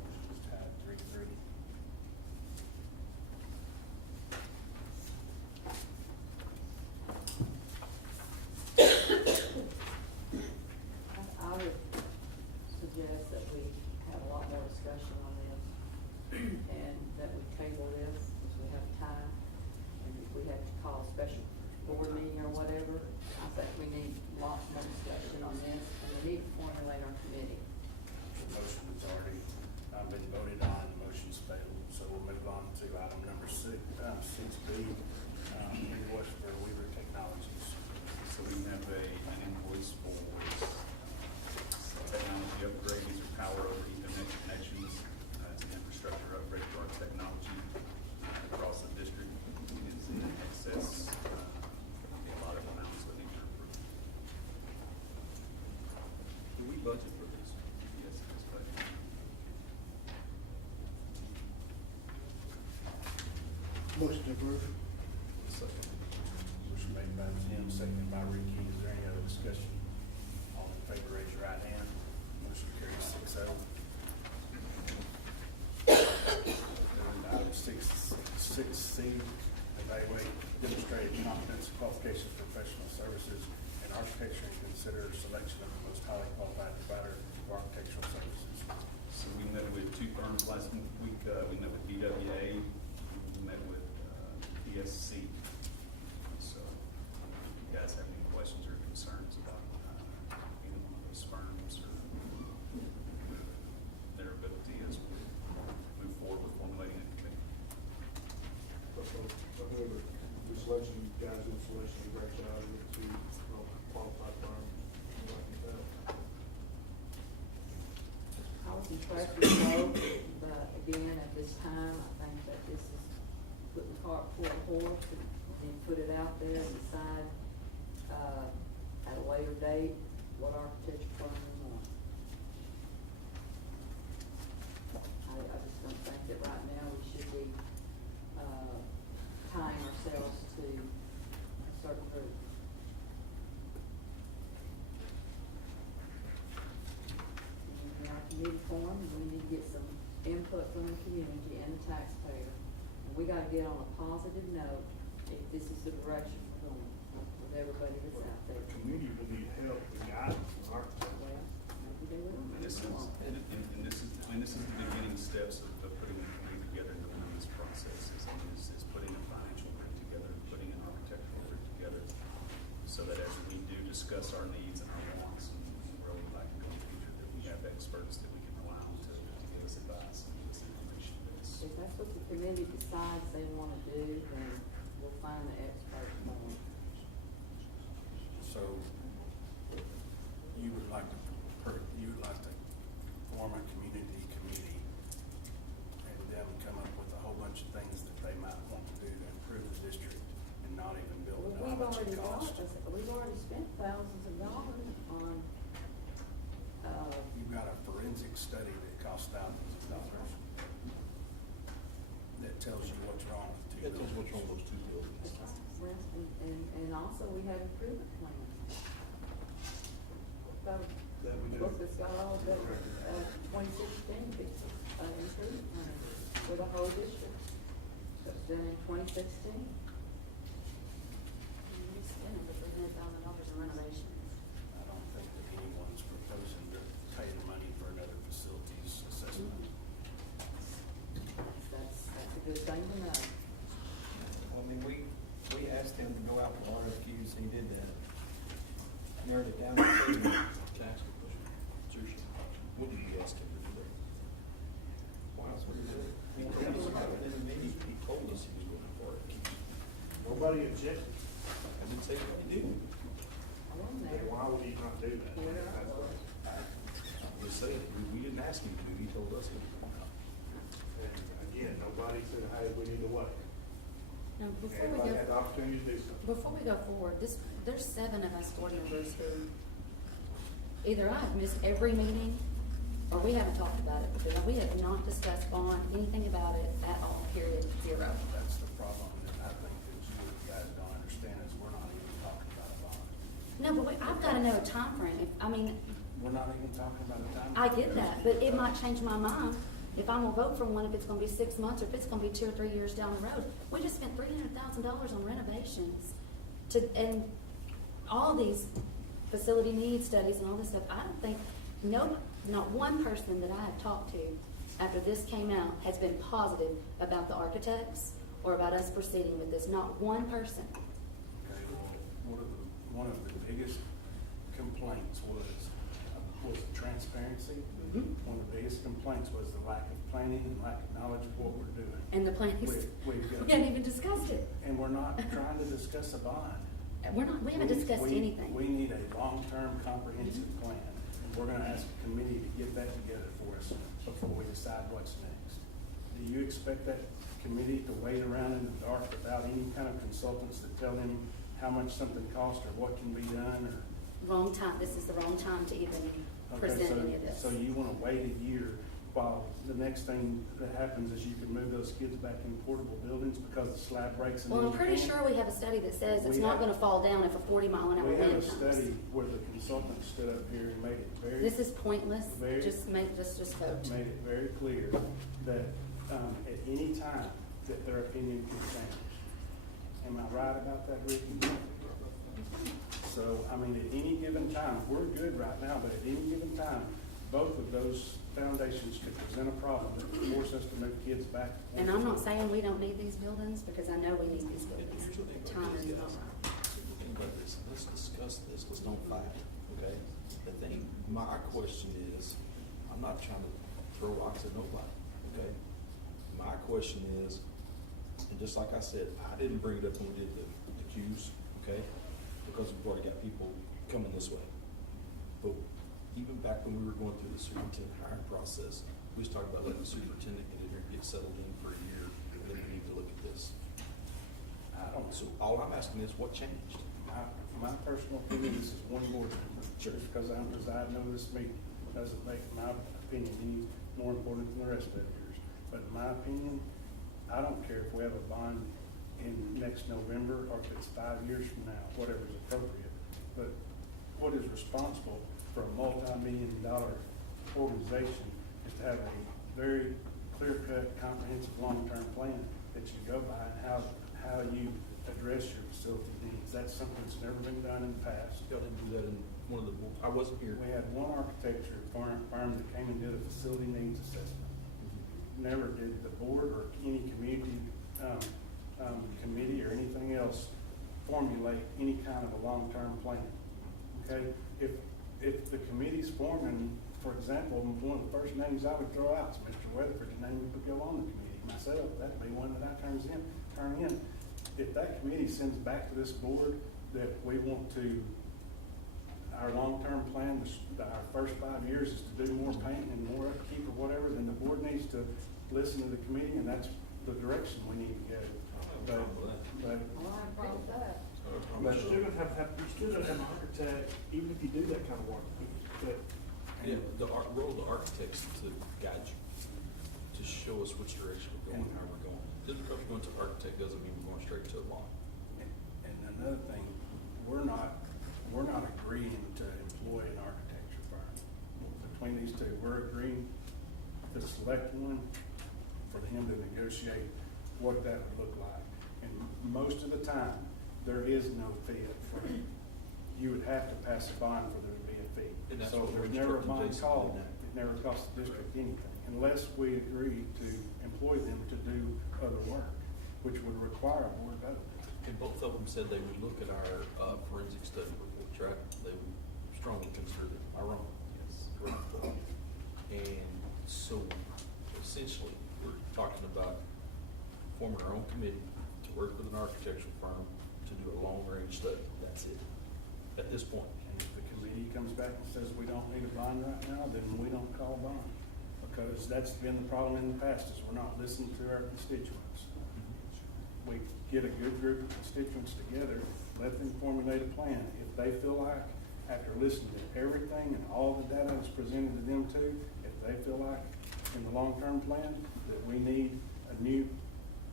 Motion is tied 3-3. I would suggest that we have a lot more discussion on this, and that we table this, if we have time, and if we have to call a special board meeting or whatever, I think we need lots more discussion on this, and we need to formulate our committee. The motion has already been voted on, the motion's failed, so we'll move on to item number 6B, invoice for Weaver Technologies. So we have an invoice for technology upgrade. These are power over Ethernet connections. It's an infrastructure upgrade for our technology across the district. It's in excess Motion approved. Motion made by Tim, seconded by Ricky. Is there any other discussion? All in favor, raise your right hand. Motion carries 6-0. Item 6C, evaluate demonstrated competence, qualifications, professional services, and architecture, and consider selection of the most highly qualified provider of architectural services. So we met with two firms last week. We met with BWA, we met with PSC. So if you guys have any questions or concerns about either one of those firms or their ability as we move forward with formulating a committee. Whoever the selection, guys in selection, a great job with two qualified firms. I was impressed with both, but again, at this time, I think that this is putting the cart before the horse and put it out there and decide, at a later date, what architecture firm we want. I just don't think that right now we should be, tying ourselves to a certain group. In our committee form, we need to get some input from the community and the taxpayer. And we gotta get on a positive note if this is the direction we're going with everybody that's out there. The community will need help and guidance from architects. Well, maybe they will. And this is the beginning steps of putting the committee together and going through this process. Is putting a financial group together, putting an architectural group together, so that as we do discuss our needs and our wants and where we'd like to go in the future, that we have experts that we can rely on to give us advice and give us information. If that's what the committee decides they wanna do, then we'll find the expert for them. So you would like to form a community committee and them come up with a whole bunch of things that they might want to do to improve the district and not even build Well, it, how much it costs. we've already spent thousands of dollars on, You've got a forensic study that costs thousands of dollars that tells you what's wrong with two That tells buildings. what's wrong with those two buildings. and also we have improvement plans. Got a That we do. book that's got all the, 2016 improvement plans for the whole district. That's done in 2016. We spent over $300,000 in renovations. I don't think that anyone's proposing to pay the money for another facilities assessment. That's a good thing to know. I mean, we asked him to go out for RFQs, and he did that. Narrowed it down to two. To ask a question, seriously, what did you ask him to do? Wow, that's what he did. He told us about it in the meeting. He told us he was going for it. Nobody objected. I didn't say what he did. I wasn't there. Then why would he not do that? Yeah, I That's what- I'm just saying, we didn't ask him to, he told us he was going to. And again, nobody said, hey, we need to wait. Now, before we Everybody had the go, opportunity to do something. before we go forward, there's 7 of us board members who either I've missed every meeting or we haven't talked about it because we have not discussed bond, anything about it at all, period, 0. That's the problem that I think that you guys don't understand is we're not even talking about a bond. No, but I've got to know a timeframe. I mean, We're not even talking about a time. I get that, but it might change my mind if I'm gonna vote for one, if it's gonna be 6 months or if it's gonna be 2 or 3 years down the road. We just spent $300,000 on renovations and all these facility needs studies and all this stuff. I don't think, not one person that I have talked to after this came out has been positive about the architects or about us proceeding with this. Not one person. Okay, well, one of the biggest complaints was transparency. Mhm. One of the biggest complaints was the lack of planning and lack of knowledge of what we're doing. And the plan, We've we got- haven't even discussed it. And we're not trying to discuss a bond. We haven't discussed anything. We need a long-term comprehensive plan, and we're gonna ask a committee to get that together for us before we decide what's next. Do you expect that committee to wait around in the dark without any kind of consultants to tell them how much something costs or what can be done, or? Wrong time. This is the wrong time to even present any of this. So you wanna wait a year while the next thing that happens is you can move those kids back in portable buildings because the slab breaks. And Well, then I'm you pretty can't. sure we have a study that says it's We not have- gonna fall down if a 40-mile-an-hour We have wind a comes. study where the consultant stood up here and made it very. This is pointless, Very- just vote. Made it very clear that, at any time, that their opinion can change. Am I right about that, Ricky? So, I mean, at any given time, we're good right now, but at any given time, both of those foundations could present a problem that would force us to move kids back. And I'm not saying we don't need these buildings, because I know we need these And buildings. here's the thing The about time this, is guys. over. The thing about this, let's discuss this, let's don't fight, okay? The thing, my question is, I'm not trying to throw rocks at nobody, okay? My question is, and just like I said, I didn't bring it up when we did the Qs, okay? Because we've already got people coming this way. But even back when we were going through the superintendent hiring process, we was talking about letting the superintendent get in here, get settled in for a year, and then we need to look at this. So all I'm asking is, what changed? My personal opinion, this is one board member, just because I'm presiding over this meeting, doesn't make my opinion any more important than the rest of yours. But in my opinion, I don't care if we have a bond in next November or if it's 5 years from now, whatever is appropriate. But what is responsible for a multi-million-dollar organization is to have a very clear-cut, comprehensive, long-term plan that you go by and how you address your facility needs. That's something that's never been done in the past. Y'all didn't do that in one of the, I wasn't here. We had one architecture firm that came and did a facility needs assessment. Never did the board or any community, committee or anything else formulate any kind of a long-term plan. Okay, if the committee's forming, for example, one of the first names I would throw out is Mr. Weatherford's name would go on the committee. Myself, that'd be one that I turn in. If that committee sends back to this board that we want to, our long-term plan, our first 5 years is to do more paint and more upkeep or whatever, then the board needs to listen to the committee, and that's the direction we need to go. But But you're still gonna have, you still gonna have an architect, even if you do that kind of work. But Yeah, the role of the architects to guide you, to show us which direction we're going, how we're going. Just because we're going to an architect doesn't mean we're going straight to a lawn. And another thing, we're not agreeing to employ an architecture firm. Between these two, we're agreeing to select one for him to negotiate what that would look like. And most of the time, there is no fee up front. You would have to pass a bond for there to be a fee. And that's So what we're there's never a instructing bond Jason to called, do now. it never costs the district anything, unless we agree to employ them to do other work, which would require a board vote. And both of them said they would look at our forensic study report, right? They would strongly consider it. Am I wrong? Yes. Correct. And so essentially, we're talking about forming our own committee to work with an architectural firm to do a long-range study. That's it, at this point. And if the committee comes back and says we don't need a bond right now, then we don't call a bond. Because that's been the problem in the past, is we're not listening to our constituents. We get a good group of constituents together, let them formulate a plan. If they feel like, after listening to everything and all the data that's presented to them too, if they feel like in the long-term plan that we need a new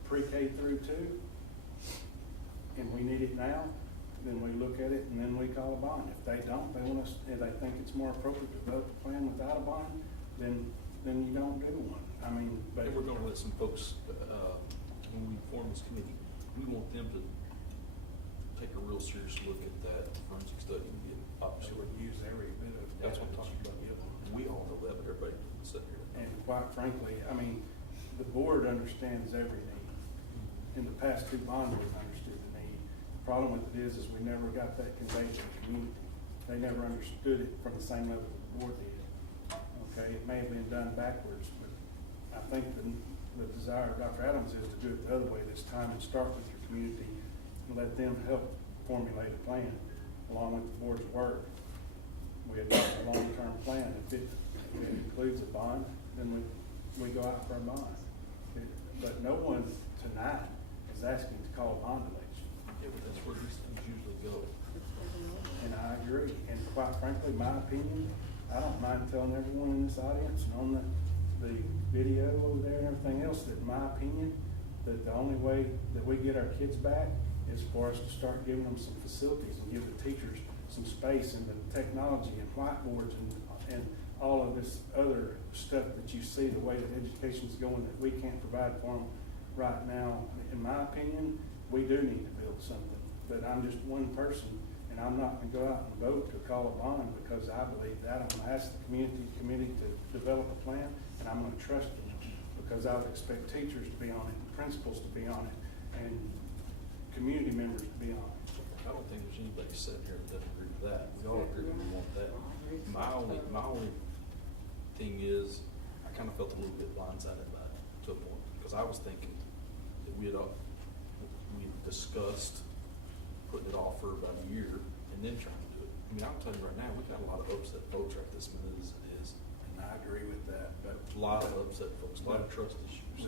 pre-K through 2, and we need it now, then we look at it and then we call a bond. If they don't, if they think it's more appropriate to vote the plan without a bond, then you don't do one. I mean, but. And we're gonna let some folks, when we form this committee, we want them to take a real serious look at that forensic study and get They obviously. would use every bit of That's data what I'm that talking you about. can give them. We all know that, but everybody sit here. And quite frankly, I mean, the board understands every need. In the past 2 bond boards understood the need. The problem with it is we never got that conveyed to the community. They never understood it from the same level the board did. Okay, it may have been done backwards, but I think the desire of Dr. Adams is to do it the other way this time and start with your community and let them help formulate a plan along with the board's work. We adopt a long-term plan. If it includes a bond, then we go out for a bond. But no one tonight is asking to call a bond election. Yeah, but that's where these things usually go. And I agree. And quite frankly, my opinion, I don't mind telling everyone in this audience and on the the video over there and everything else, that in my opinion, that the only way that we get our kids back is for us to start giving them some facilities and give the teachers some space and the technology and whiteboards and all of this other stuff that you see, the way that education's going, that we can't provide for them right now. In my opinion, we do need to build something, but I'm just one person, and I'm not gonna go out and vote to call a bond because I believe that. I'm gonna ask the community committee to develop a plan, and I'm gonna trust them, because I would expect teachers to be on it, and principals to be on it, and community members to be on it. I don't think there's anybody sitting here that doesn't agree with that. We all agree we want that. My only thing is, I kind of felt a little bit blindsided by it to a point, because I was thinking that we had discussed putting it off for about a year and then trying to do it. I mean, I'll tell you right now, we got a lot of upset folks right this minute as it is. And I agree with that, but. A lot of upset folks, a lot of trust issues.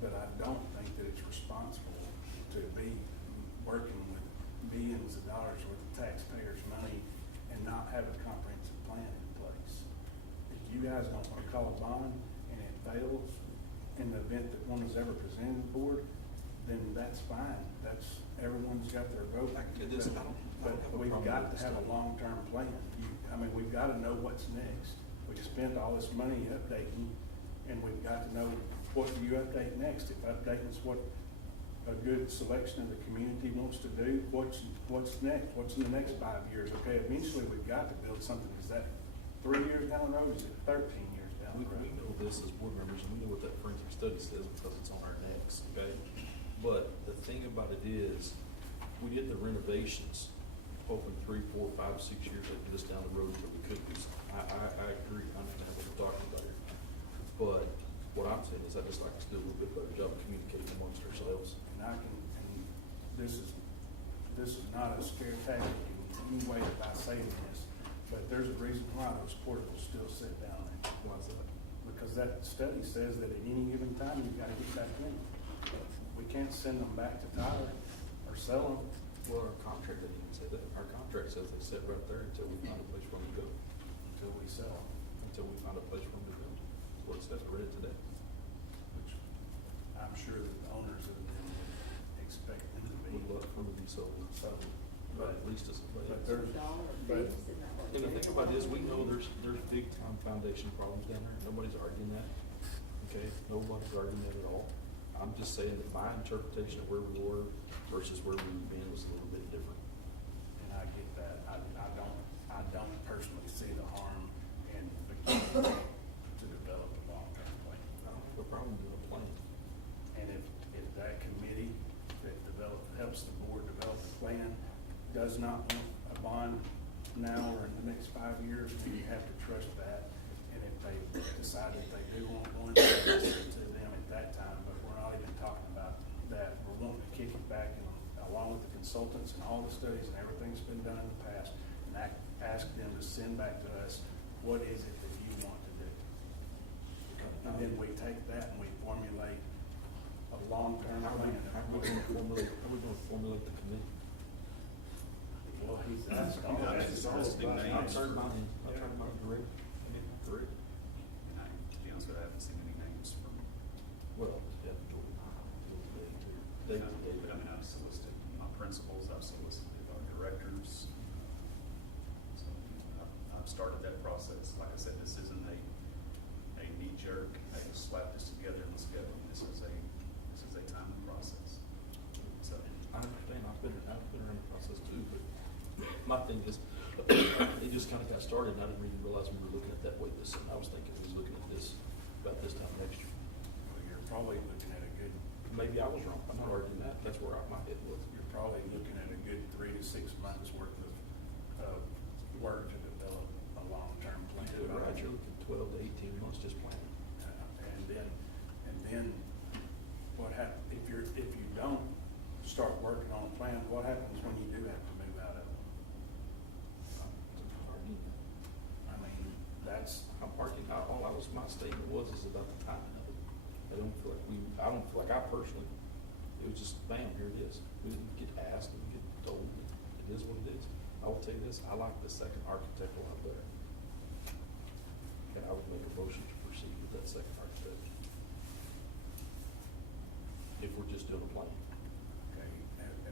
But I don't think that it's responsible to be working with millions of dollars worth of taxpayers' money and not have a comprehensive plan in place. If you guys don't want to call a bond and it fails in the event that one is ever presented to the board, then that's fine. That's, everyone's got their vote. But we've got to have a long-term plan. We've got to know what's next. We spend all this money updating, and we've got to know, what do you update next? If updating is what a good selection of the community wants to do, what's next? What's in the next 5 years? Okay, eventually we've got to build something. Is that 3 years down the road? Is it 13 years down the road? We know this as board members, and we know what that forensic study says because it's on our necks, okay? But the thing about it is, we did the renovations, hoping 3, 4, 5, 6 years like this down the road that we could do something. I agree, I understand what we're talking about here. But what I'm saying is, I'd just like to do a little bit better job of communicating amongst ourselves. And this is not a scare tactic in any way that I say this, but there's a reason why those portables still sit down there. Why is that? Because that study says that at any given time, you've got to get back in. We can't send them back to Tyler or sell them. Well, our contract didn't even say that. Our contract says they sit right there until we find a place for them to go. Until we sell them. Until we find a place for them to go. That's what it says. I read it today. Which I'm sure that the owners of them would expect them to be. Would love for them to be sold. But at least it's. But there's, but And the thing about it is, we know there's big time foundation problems down there. Nobody's arguing that. Okay, nobody's arguing that at all. I'm just saying that my interpretation of where we were versus where we've been was a little bit different. And I get that. I don't personally see the harm in beginning to develop a long-term plan. I don't have a problem with a plan. And if that committee that helps the board develop a plan does not want a bond now or in the next 5 years, then you have to trust that. And if they decide that they do want one, listen to them at that time. But we're not even talking about that. We're wanting to kick it back and along with the consultants and all the studies and everything that's been done in the past, and ask them to send back to us, what is it that you want to do? And then we take that and we formulate a long-term plan. How are we gonna formulate the committee? Well, he's asking. I've heard mine direct. Correct. And to be honest with you, I haven't seen any names from, Well, yeah, Jordan. but I mean, I've solicited my principals, I've solicited our directors. So I've started that process. Like I said, this isn't a knee jerk, hey, slap this together and let's go. This is a timely process. So. I understand, I've been around the process too, but my thing is, it just kind of got started and I didn't really realize we were looking at that way this, and I was thinking we was looking at this about this time next year. Well, you're probably looking at a good, Maybe I was wrong, I'm not arguing that, that's where my head was. you're probably looking at a good 3 to 6 months worth of work to develop a long-term plan. Right, you're looking 12 to 18 months just planning. And then what happens, if you don't start working on a plan, what happens when you do have to move out of it? I mean, that's, I'm parking, my statement was about the timing of it. I don't feel like I personally, it was just, bam, here it is. We didn't get asked, we didn't get told, it is what it is. I will tell you this, I like the second architect a lot better. And I would make a motion to proceed with that second architect. If we're just doing a plan. Okay,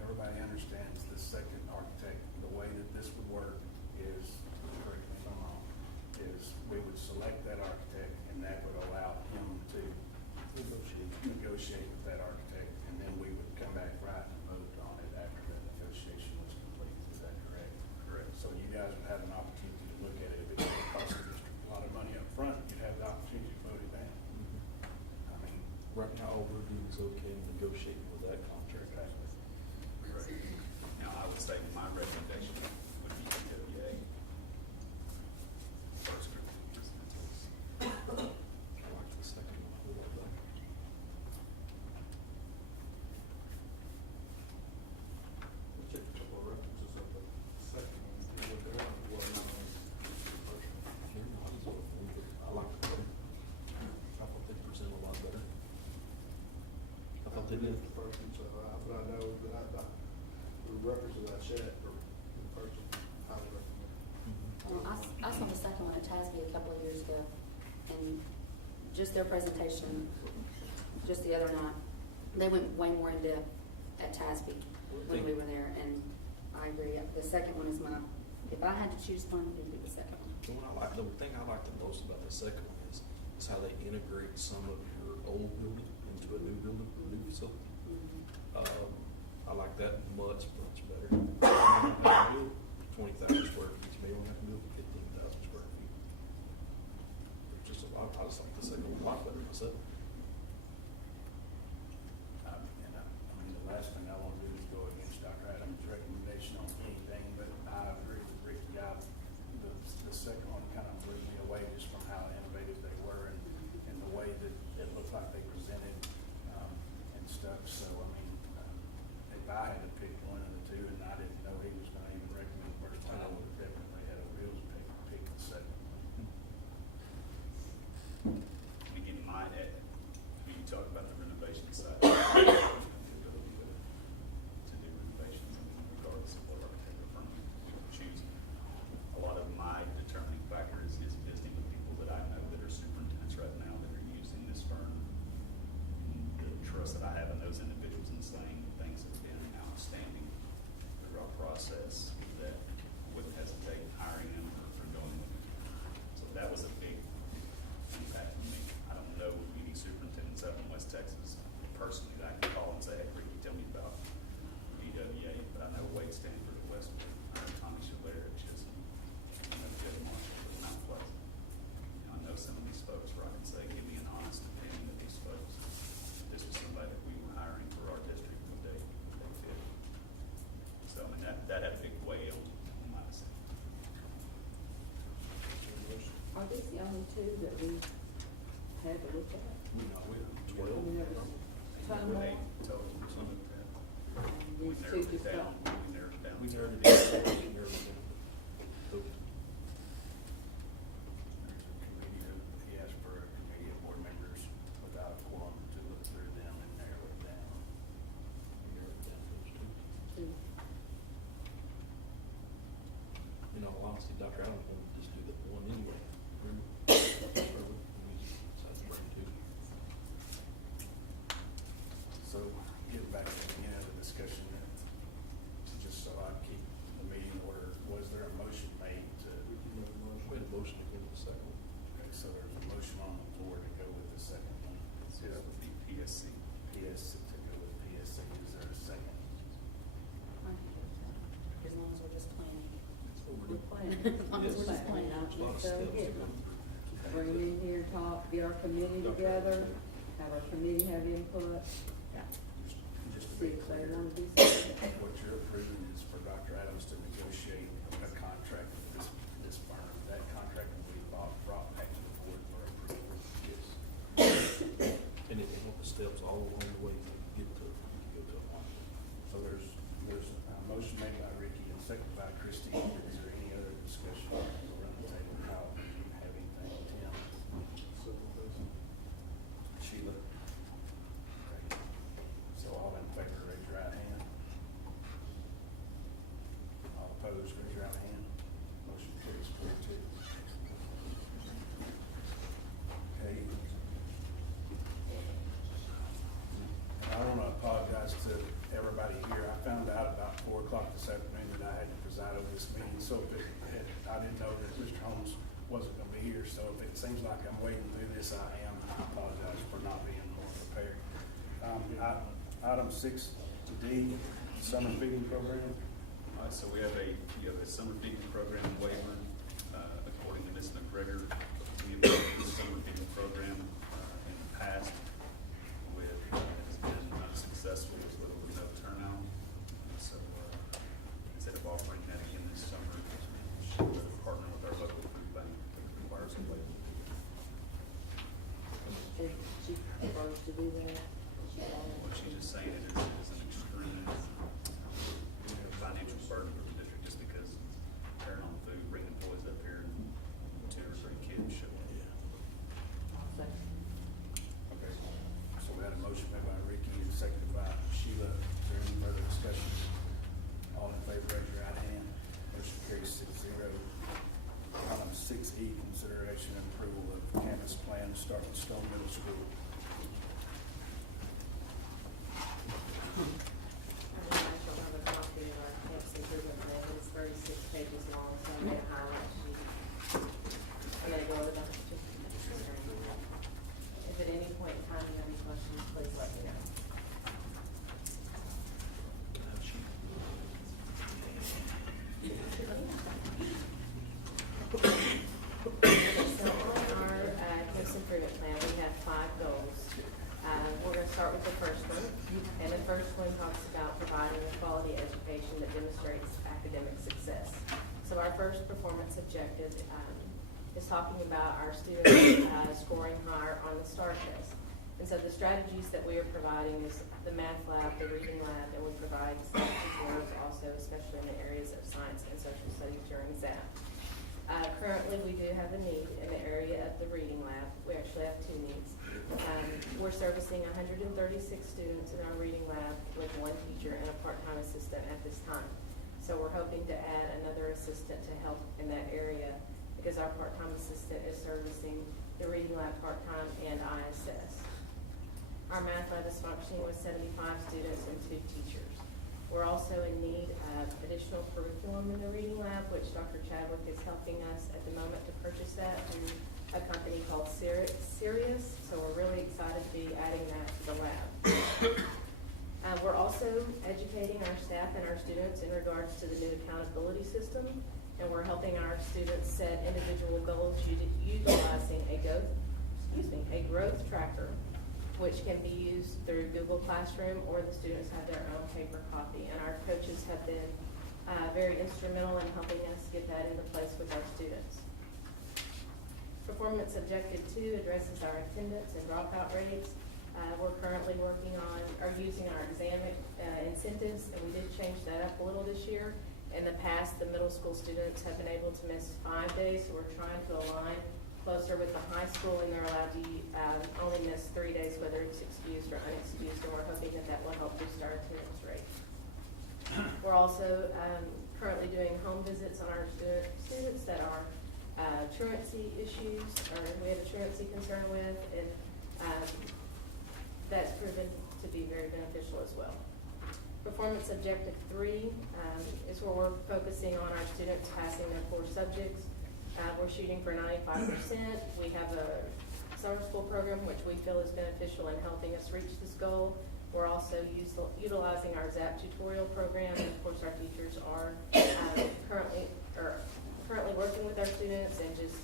everybody understands the second architect, the way that this would work is, correct me if I'm wrong, is we would select that architect and that would allow him to negotiate with that architect, and then we would come back right and vote on it after the negotiation was complete. Is that correct? Correct. So you guys would have an opportunity to look at it. If it didn't cost the district a lot of money up front, you'd have the opportunity to vote it down. I mean, Right now, all we're doing is okay negotiating with that contract. Correct. Now, I would say my recommendation would be PWA. First group of dismissals. I like the second one. I love that. We'll check a couple of references of the second one, see what they're on, what not on the first one. They're not as well. I like the third. I thought they presented a lot better. I thought they did. The first one, so but I know that the references I checked for the first one, highly recommend. Well, I saw the second one at TASB a couple of years ago, and just their presentation, just the other night, they went way more in depth at TASB when we were there, and I agree. The second one is my, if I had to choose one, it would be the second one. The thing I like the most about the second one is how they integrate some of your old building into a new building, a new facility. I like that much better. You don't have to build 20,000 square feet, you may only have to build 15,000 square feet. There's just a lot, I just like the second one a lot better myself. I mean, the last thing I want to do is go against Dr. Adams' recommendation on anything, but I agree with Ricky. The second one kind of blew me away just from how innovative they were and the way that it looked like they presented, and stuff. So, I mean, if I had to pick one of the two and I didn't know he was gonna even recommend the first one, I would have definitely had a wheels pick the second one. Again, when you talk about the renovation side, the ability to do renovations, I mean, regardless of what architectural firm you choose. A lot of my determining factor is visiting with people that I know that are superintendents right now that are using this firm. The trust that I have in those individuals and saying things have been outstanding through our process, that wouldn't hesitate hiring them or going with them. So that was a big impact for me. I don't know any superintendents out in West Texas personally that I can call and say, hey, Ricky, tell me about VWA, but I know Wade Stanford at Westwood, I know Tommy Schaller at Chisholm, I know Jeff Marshall at Mount Pleasant. I know some of these folks where I can say, give me an honest opinion of these folks. This was somebody that we were hiring for our district, would they fit? So, I mean, that had a big weight on my decision. Are these the only two that we had to look at? No, we have I 12. mean, there was ton more. Eight total, some of that. We These two narrowed it just down, don't. we narrowed it down. We narrowed it down. We narrowed it down. Okay. There's a committee that he asked for a committee of board members without a quorum to look through them and narrow it down. We narrowed it down to those two. Two. In all honesty, Dr. Allen wanted to just do the one anyway. So, getting back to the beginning of the discussion, just so I keep the meeting order, was there a motion made to, We had a motion to go to the second one. okay, so there's a motion on the floor to go with the second one. So that would be PSC. To go with PSC, is there a second? As long as we're just planning. That's what we're We're doing. planning. As long as we're just planning. Not There's a lot of necessarily steps to getting go them. through. Bring it in here, talk, get our committee together, have our committee have input, Just to see be if they clear, wanna do something. what you're approving is for Dr. Adams to negotiate a contract with this firm. That contract will be brought back to the board for approval. Yes. And it will the steps all along the way to get to, go to a line. So there's a motion made by Ricky and seconded by Christie. Is there any other discussion around the table? How, do you have anything, Tim? Sheila? Okay. So all in favor, raise your right hand. this afternoon that I had to preside over this meeting, so I didn't know that Mr. Holmes wasn't gonna be here, so if it seems like I'm wading through this, I am. I apologize for not being more prepared. Item 6D, summer feeding program. So we have a summer feeding program waiver, according to Ms. McGregor. We have done the summer feeding program in the past with, has been unsuccessful with little or no turnout. So instead of offering that again this summer, should partner with our local food bank that requires a waiver. Did she propose to do that? What she's just saying it is an extreme financial burden for the district just because turn on food, bringing boys up here and 2 or 3 kids show up. Okay, so we had a motion made by Ricky and seconded by Sheila. Is there any further discussion? All in favor, raise your right hand. Motion carries 6-0. Item 6E, consideration and approval of campus plan to start with Stone Middle School. I don't have a copy of our campus improvement plan, it's 36 pages long, so I made a highlight sheet. I'm gonna go over them. If at any point in time you have any questions, please let me know. So on our campus improvement plan, we have 5 goals. We're going to start with the first one, and the first one talks about providing a quality education that demonstrates academic success. So our first performance objective is talking about our students scoring higher on the STAR test. And so the strategies that we are providing is the math lab, the reading lab, and we provide staff tutorials also, especially in the areas of science and social studies during ZAP. Currently, we do have a need in the area of the reading lab. We actually have 2 needs. We're servicing 136 students in our reading lab with 1 teacher and a part-time assistant at this time. So we're hoping to add another assistant to help in that area because our part-time assistant is servicing the reading lab part-time and ISS. Our math lab is functioning with 75 students and 2 teachers. We're also in need of additional curriculum in the reading lab, which Dr. Chadwick is helping us at the moment to purchase that through a company called Sirius. So we're really excited to be adding that to the lab. We're also educating our staff and our students in regards to the new accountability system, and we're helping our students set individual goals utilizing a growth tracker, which can be used through Google Classroom, or the students have their own paper copy. And our coaches have been very instrumental in helping us get that into place with our students. Performance Objective 2 addresses our attendance and dropout rates. We're currently working on, or using our exam incentives, and we did change that up a little this year. In the past, the middle school students have been able to miss 5 days, so we're trying to align closer with the high school, and they're allowed to only miss 3 days, whether it's excused or unexcused, and we're hoping that that will help boost our attendance rate. We're also currently doing home visits on our students that are truancy issues, or we have a truancy concern with, and that's proven to be very beneficial as well. Performance Objective 3 is where we're focusing on our students passing their core subjects. We're shooting for 95%. We have a summer school program, which we feel is beneficial in helping us reach this goal. We're also utilizing our ZAP tutorial program, and of course our teachers are currently working with our students and just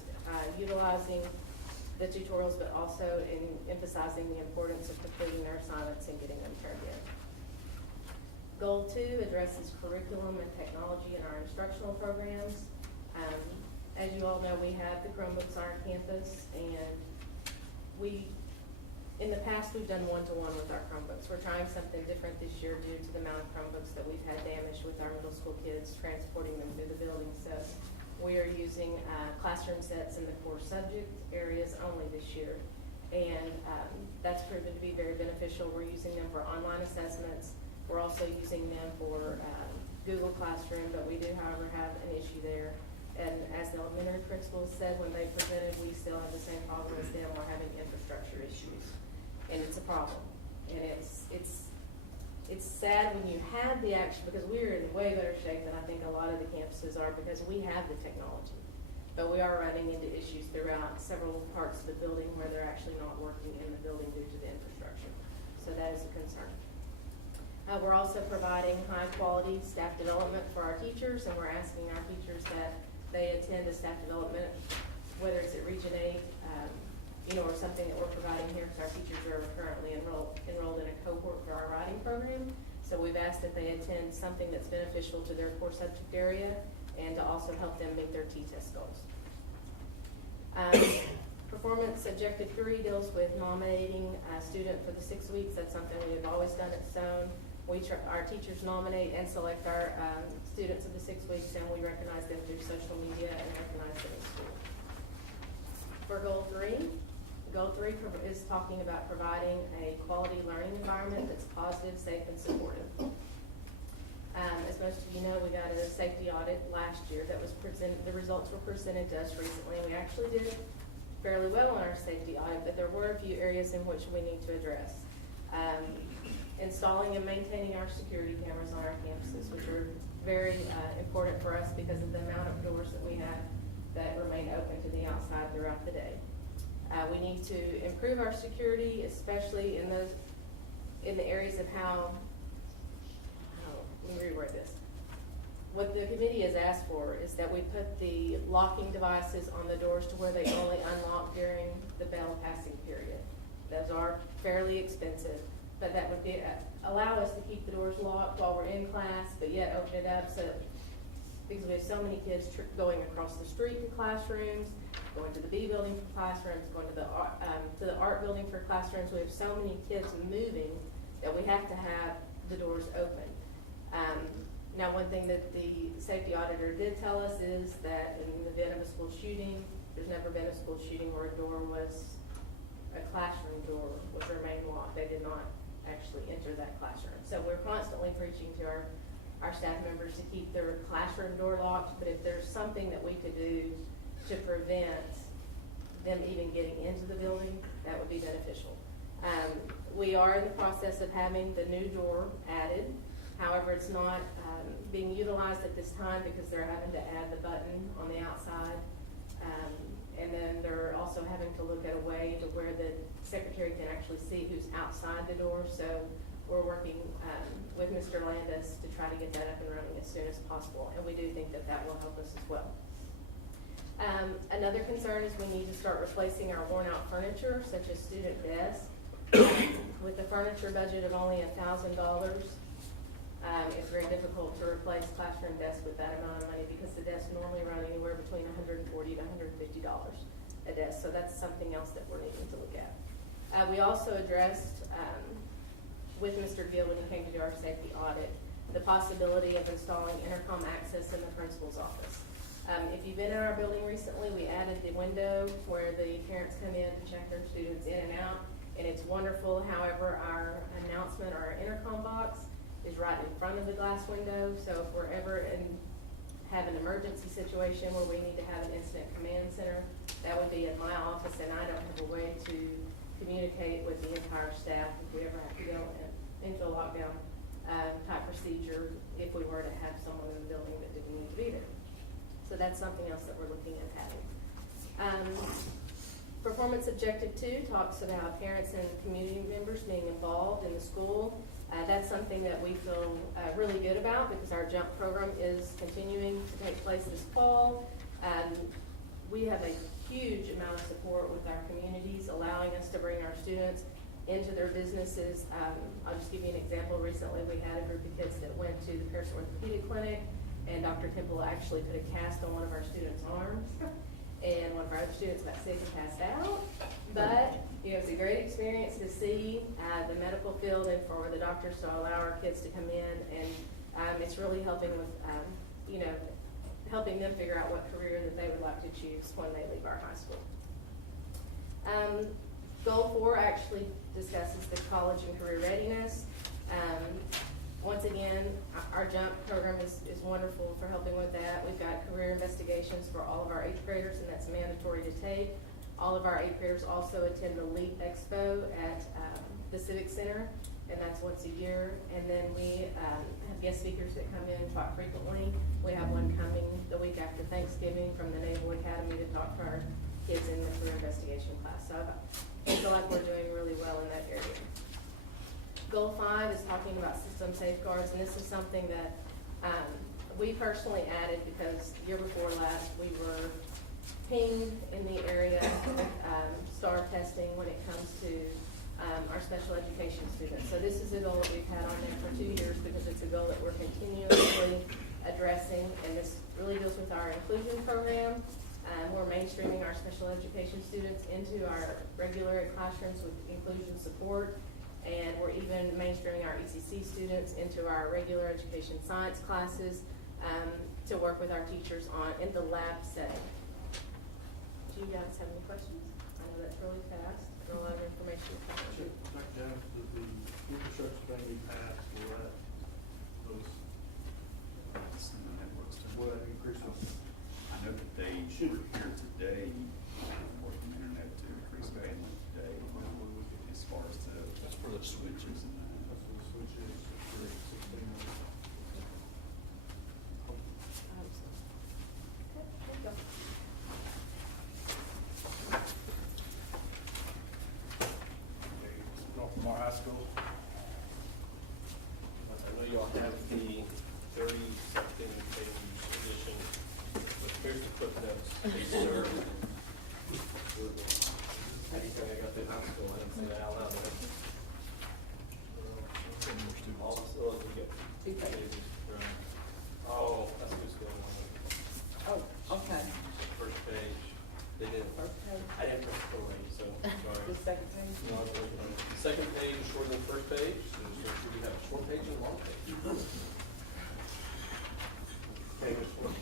utilizing the tutorials, but also in emphasizing the importance of completing their assignments and getting them turned in. Goal 2 addresses curriculum and technology in our instructional programs. As you all know, we have the Chromebooks on our campus, and in the past, we've done one-to-one with our Chromebooks. We're trying something different this year due to the amount of Chromebooks that we've had damaged with our middle school kids, transporting them through the building. So we are using classroom sets in the core subject areas only this year, and that's proven to be very beneficial. We're using them for online assessments. We're also using them for Google Classroom, but we do, however, have an issue there. And as the elementary principals said when they presented, we still have the same problem as them. We're having infrastructure issues, and it's a problem. And it's it's sad when you have the action, because we're in way better shape than I think a lot of the campuses are, because we have the technology. But we are running into issues throughout several parts of the building where they're actually not working in the building due to the infrastructure. So that is a concern. We're also providing high-quality staff development for our teachers, and we're asking our teachers that they attend a staff development, whether it's at Region 8, or something that we're providing here, because our teachers are currently enrolled in a cohort for our writing program. So we've asked that they attend something that's beneficial to their core subject area and to also help them meet their T-test goals. Performance Objective 3 deals with nominating a student for the 6 weeks. That's something we've always done at Stone. Our teachers nominate and select our students of the 6 weeks, and we recognize them through social media and recognize them in school. For Goal 3 is talking about providing a quality learning environment that's positive, safe, and supportive. As most of you know, we got a safety audit last year that was presented, the results were presented to us recently, and we actually did fairly well on our safety audit, but there were a few areas in which we need to address. Installing and maintaining our security cameras on our campuses, which are very important for us because of the amount of doors that we have that remain open to the outside throughout the day. We need to improve our security, especially in the areas of let me reword this. What the committee has asked for is that we put the locking devices on the doors to where they only unlock during the bell passing period. Those are fairly expensive, but that would allow us to keep the doors locked while we're in class, but yet open it up because we have so many kids going across the street in classrooms, going to the B building for classrooms, going to the art building for classrooms. We have so many kids moving that we have to have the doors open. Now, one thing that the safety auditor did tell us is that in the event of a school shooting, there's never been a school shooting where a classroom door was remained locked. They did not actually enter that classroom. So we're constantly preaching to our staff members to keep their classroom door locked, but if there's something that we could do to prevent them even getting into the building, that would be beneficial. We are in the process of having the new door added. However, it's not being utilized at this time because they're having to add the button on the outside. And then they're also having to look at a way to where the secretary can actually see who's outside the door. So we're working with Mr. Landis to try to get that up and running as soon as possible. And we do think that that will help us as well. Another concern is we need to start replacing our worn out furniture, such as student desks. With the furniture budget of only $1,000, it's very difficult to replace classroom desks with that amount of money because the desks normally run anywhere between $140 to $150 a desk. So that's something else that we're needing to look at. We also addressed with Mr. Gill when he came to do our safety audit the possibility of installing intercom access in the principal's office. If you've been in our building recently, we added the window where the parents come in to check their students in and out, and it's wonderful. However, our announcement or our intercom box is right in front of the glass window, so if we're ever have an emergency situation where we need to have an incident command center, that would be in my office, and I don't have a way to communicate with the entire staff if we ever have to go into a lockdown type procedure if we were to have someone in the building that didn't need to be there. So that's something else that we're looking at having. Performance Objective 2 talks about parents and community members being involved in the school. That's something that we feel really good about because our JUMP program is continuing to take place this fall. We have a huge amount of support with our communities, allowing us to bring our students into their businesses. I'll just give you an example. Recently, we had a group of kids that went to the Pearson Orthopedic Clinic, and Dr. Temple actually put a cast on one of our students' arms, and one of our other students got sick and passed out. But it was a great experience to see the medical field and for the doctors to allow our kids to come in, and it's really helping with, helping them figure out what career that they would like to choose when they leave our high school. Goal 4 actually discusses the college and career readiness. Once again, our JUMP program is wonderful for helping with that. We've got career investigations for all of our 8th graders, and that's mandatory to take. All of our 8th graders also attend the LEAP Expo at the Civic Center, and that's once a year. And then we have guest speakers that come in and talk frequently. We have one coming the week after Thanksgiving from the Naval Academy to talk to our kids in the career investigation class. So I feel like we're doing really well in that area. Goal 5 is talking about system safeguards, and this is something that we personally added because year before last we were pinged in the area with STAR testing when it comes to our special education students. So this is a goal that we've had on there for 2 years because it's a goal that we're continuously addressing, and this really deals with our inclusion program. We're mainstreaming our special education students into our regular classrooms with inclusion support, and we're even mainstreaming our ECC students into our regular education science classes to work with our teachers in the lab setting. Do you guys have any questions? I know that's really fast and a lot of information. Dr. Jones, the infrastructure thing we passed, will that, those, will that increase on? I know that they were here today, working internet to increase bandwidth today, as far as That's for the switches and that. That's what the switch is for 16. I hope so. Okay, thank you. North Lamar High School. I know y'all have the 30-something page edition, but here's the quick notes. Hey, sir. Anything I got through high school, I didn't say that out loud. All the facilities, we get 2 pages. Oh, that's what's going on. Oh, okay. First page, they didn't. First page? I didn't press the page, so, sorry. The second page? No, I was working on it. Second page is shorter than the first page, so we have a short page and a long page. Okay, this one.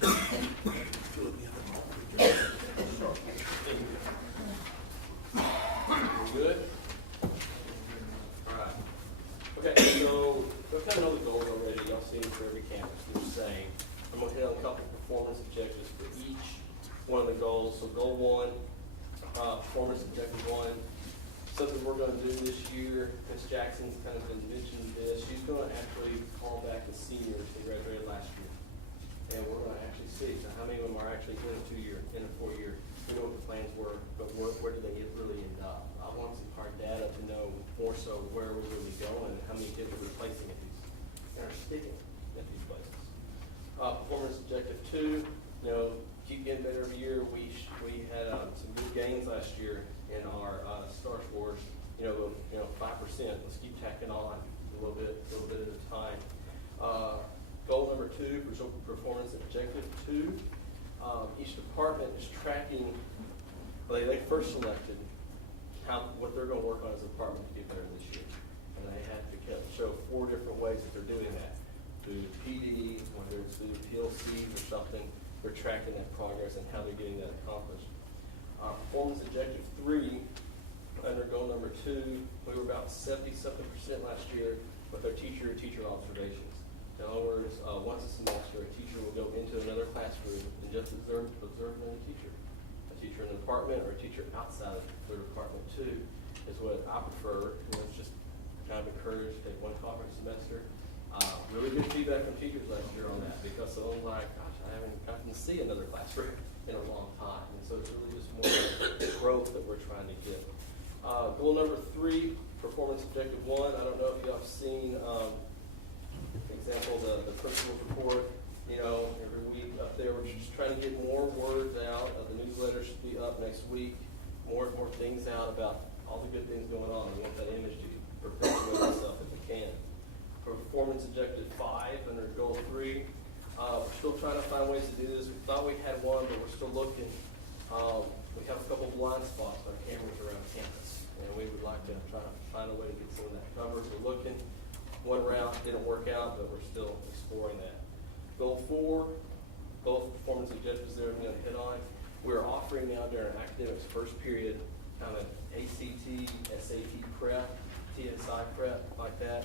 We're good? Alright. Okay, so we kind of know the goals already, y'all seen for every campus, they're the same. I'm gonna hit on a couple of performance objectives for each one of the goals. So goal 1, performance objective 1, something we're gonna do this year. Ms. Jackson's kind of been mentioning this. She's gonna actually call back the seniors who graduated last year. And we're gonna actually see, so how many of them are actually in a 2-year, in a 4-year? We know what the plans were, but where do they really end up? I want some hard data to know more so where we're really going and how many kids we're replacing at these, and are sticking at these places. Performance objective 2, keep getting better every year. We had some good gains last year in our STAR scores. 5%. Let's keep tacking on a little bit at a time. Goal number 2, performance objective 2. Each department is tracking. They first selected what they're going to work on as a department to get better this year, and they had to show 4 different ways that they're doing that. Through PD, whether it's through PLCs or something, they're tracking that progress and how they're getting that accomplished. Performance objective 3, under goal number 2, we were about 70-something% last year with our teacher observations. In other words, once a semester, a teacher will go into another classroom and just observe another teacher. A teacher in the department or a teacher outside of their department too is what I prefer. It's just kind of encouraged, take 1 conference semester. Really good feedback from teachers last year on that because some of them like, gosh, I haven't gotten to see another classroom in a long time. And so it's really just more growth that we're trying to get. Goal number 3, performance objective 1. I don't know if you all have seen, for example, the principal's report. Every week up there, we're just trying to get more words out. The newsletter should be up next week. More and more things out about all the good things going on. We want that image to perpetuate itself if we can. For performance objective 5 under goal 3, we're still trying to find ways to do this. We thought we had one, but we're still looking. We have a couple blind spots on cameras around campus, and we would like to try to find a way to get some of that covered. We're looking. One route didn't work out, but we're still exploring that. Goal 4, both performance objectives there I'm going to hit on. We're offering now during academics first period kind of ACT, SAT prep, TSI prep, like that.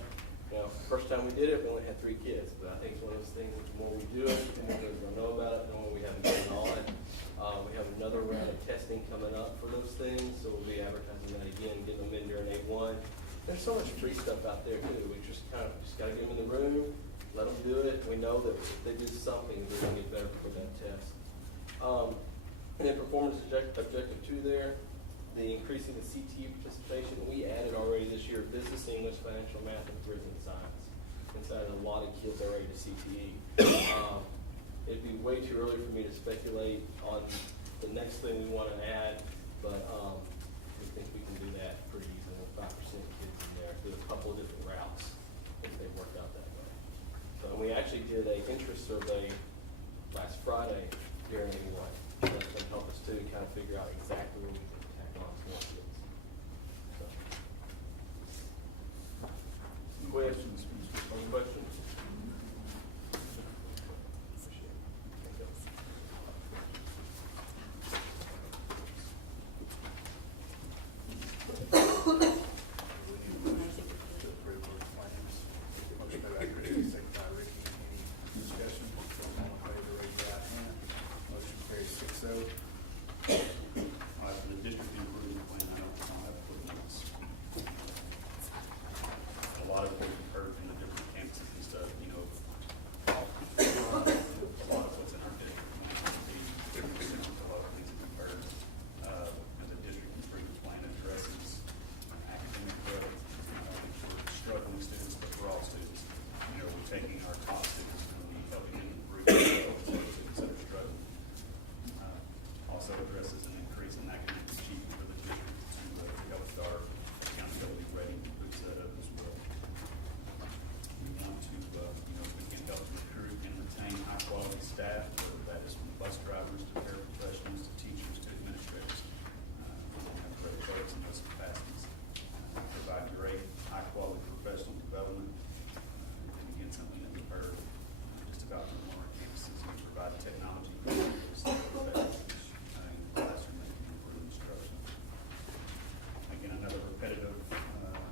First time we did it, we only had 3 kids, but I think it's one of those things that the more we do it, the more kids will know about it, the more we have going on. We have another round of testing coming up for those things, so we'll be advertising that again, getting them in during A1. And there's so much free stuff out there too. We just gotta give them in the room, let them do it. We know that if they do something, they're gonna get better for that test. And then performance objective 2 there, the increasing the CTE participation. We added already this year business, English, financial, math, and prison science. Inside a lot of kids already to CTE. It'd be way too early for me to speculate on the next thing we want to add, but we think we can do that pretty easily with 5% kids in there. There's a couple of different routes if they work out that way. So we actually did an interest survey last Friday during A1. That's going to help us too, kind of figure out exactly where we can tack on some more kids. So. Questions? Any questions? Motion made by Christie, second by Ricky. Any discussion? All in favor, raise your right hand. Motion carries 6-0. All right, for the district improvement plan, I don't have footnotes. A lot of what we've heard from the different campuses and stuff, you know, a lot of what's in our district plan will be different to a lot of things that we've heard. And the district improvement plan addresses academic growth, for struggling students, but for all students. You know, we're taking our top students and we're helping them improve students that are struggling. Also addresses an increase in academic achievement for the district to help with our accountability rating, boost that up as well. We want to, we can help recruit and retain high quality staff, whether that is from bus drivers to paraprofessionals to teachers to administrators. We want to have great folks in those capacities. Provide great high quality professional development. And again, something that we've heard just about from our campuses, we provide technology classroom and improve instruction. Again, another repetitive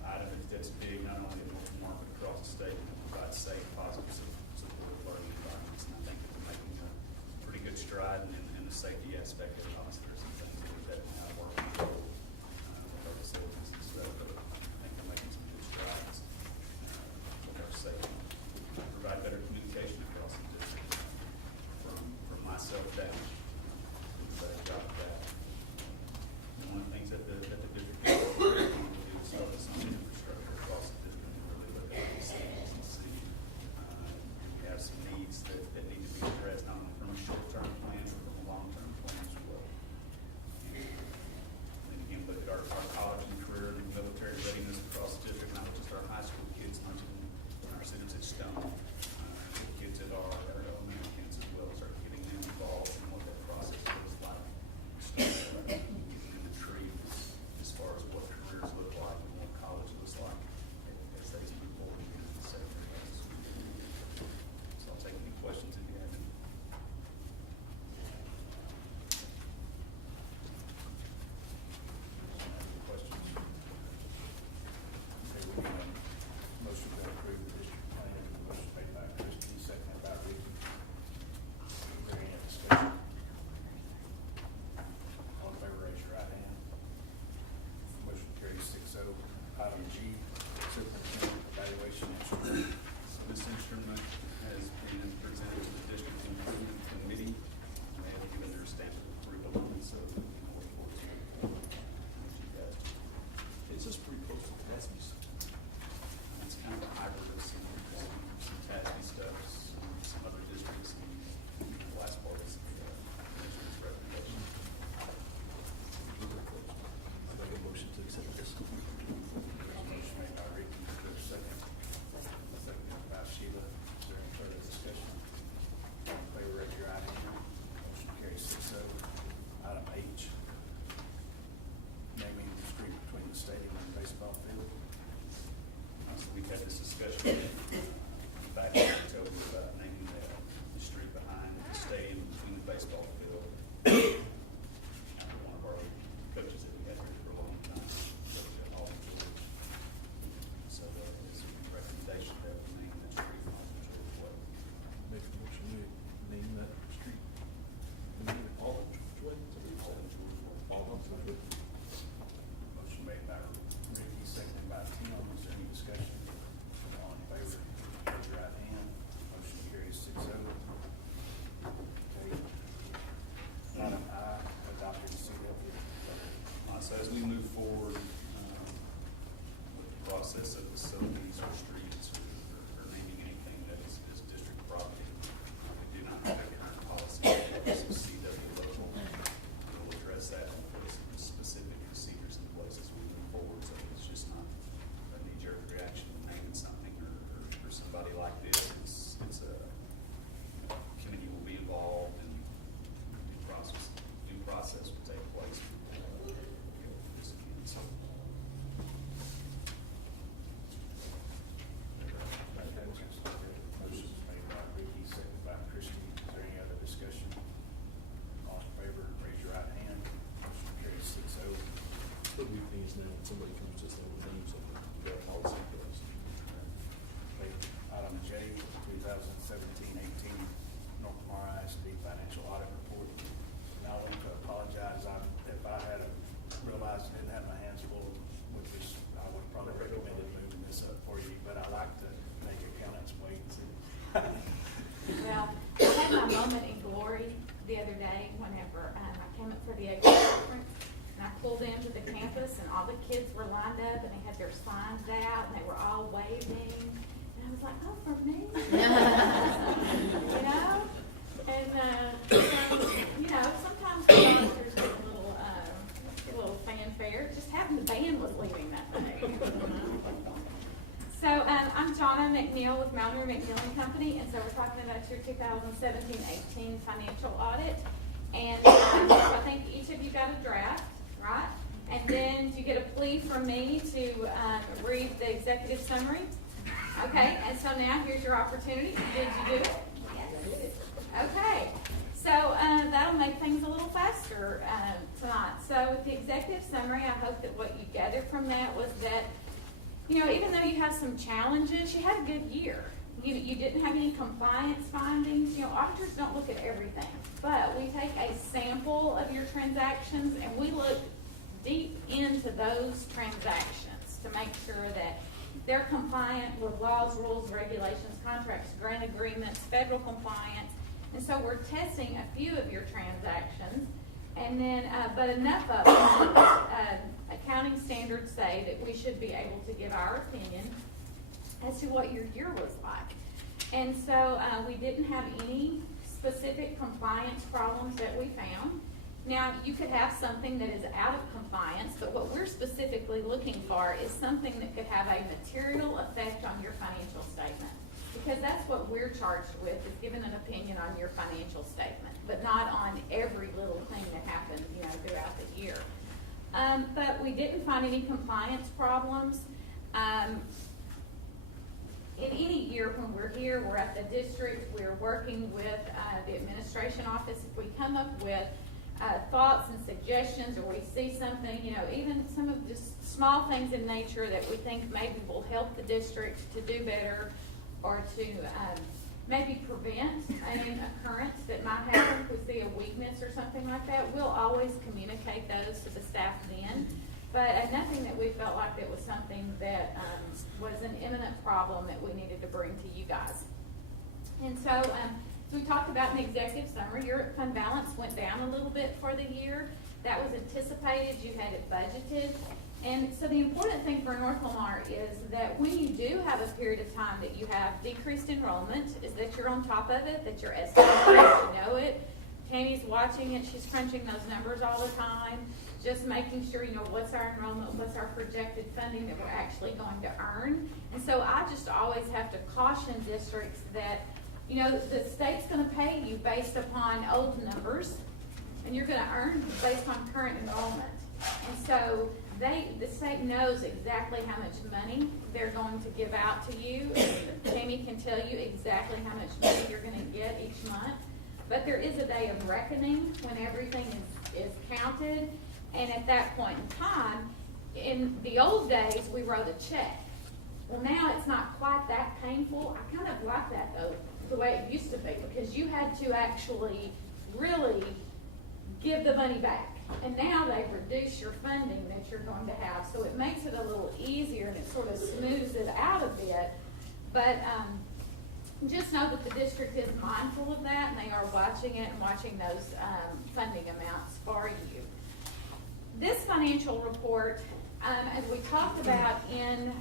item that's big, not only in Northmore, but across the state, to provide safe, positive, supportive learning environments. And I think that we're making a pretty good stride in the safety aspect of it. Obviously, there's some things that we definitely have work to do with our facilities and stuff, but I think we're making some good strides with our safety. Provide better communication across the district from myself down. Better job of that. And one of the things that the district is focus on infrastructure across the district and really look at these things and see we have some needs that need to be addressed, not only from a short-term plan, but from a long-term plan as well. had my moment in glory the other day whenever I came up for the Expo conference, and I pulled into the campus, and all the kids were lined up, and they had their signs out, and they were all waving, and I was like, oh, for me? You know? And, you know, sometimes the officers get a little fanfare. Just having the band was leaving that day. So I'm Jonna McNeil with Mallory McNeil and Company, and so we're talking about your 2017-18 financial audit. And so I think each of you got a draft, right? And then you get a plea from me to read the executive summary. Okay, and so now here's your opportunity. Did you do it? Yes. Okay, so that'll make things a little faster tonight. So with the executive summary, I hope that what you gathered from that was that, you know, even though you have some challenges, you had a good year. You didn't have any compliance findings. You know, auditors don't look at everything, but we take a sample of your transactions and we look deep into those transactions to make sure that they're compliant with laws, rules, regulations, contracts, grant agreements, federal compliance. And so we're testing a few of your transactions, and then, but enough of them, accounting standards say that we should be able to give our opinion as to what your year was like. And so we didn't have any specific compliance problems that we found. Now, you could have something that is out of compliance, but what we're specifically looking for is something that could have a material effect on your financial statement. Because that's what we're charged with, is giving an opinion on your financial statement, but not on every little thing that happens, you know, throughout the year. But we didn't find any compliance problems. In any year when we're here, we're at the district, we're working with the administration office. If we come up with thoughts and suggestions, or we see something, you know, even some of just small things in nature that we think maybe will help the district to do better, or to maybe prevent an occurrence that might happen if we see a weakness or something like that, we'll always communicate those to the staff then. But nothing that we felt like it was something that was an imminent problem that we needed to bring to you guys. And so, we talked about in the executive summary, your fund balance went down a little bit for the year. That was anticipated, you had it budgeted. And so the important thing for North Lamar is that when you do have a period of time that you have decreased enrollment, is that you're on top of it, that you're estimating, you know it. Tammy's watching it, she's crunching those numbers all the time, just making sure, you know, what's our enrollment, what's our projected funding that we're actually going to earn. And so I just always have to caution districts that, you know, the state's going to pay you based upon old numbers, and you're going to earn based on current enrollment. And so the state knows exactly how much money they're going to give out to you. And Tammy can tell you exactly how much money you're going to get each month. But there is a day of reckoning when everything is counted. And at that point in time, in the old days, we wrote a check. Well, now it's not quite that painful. I kind of like that, though, the way it used to be, because you had to actually really give the money back. And now they've reduced your funding that you're going to have, so it makes it a little easier and it sort of smooths it out a bit. But just know that the district is mindful of that, and they are watching it and watching those funding amounts for you. This financial report, as we talked about in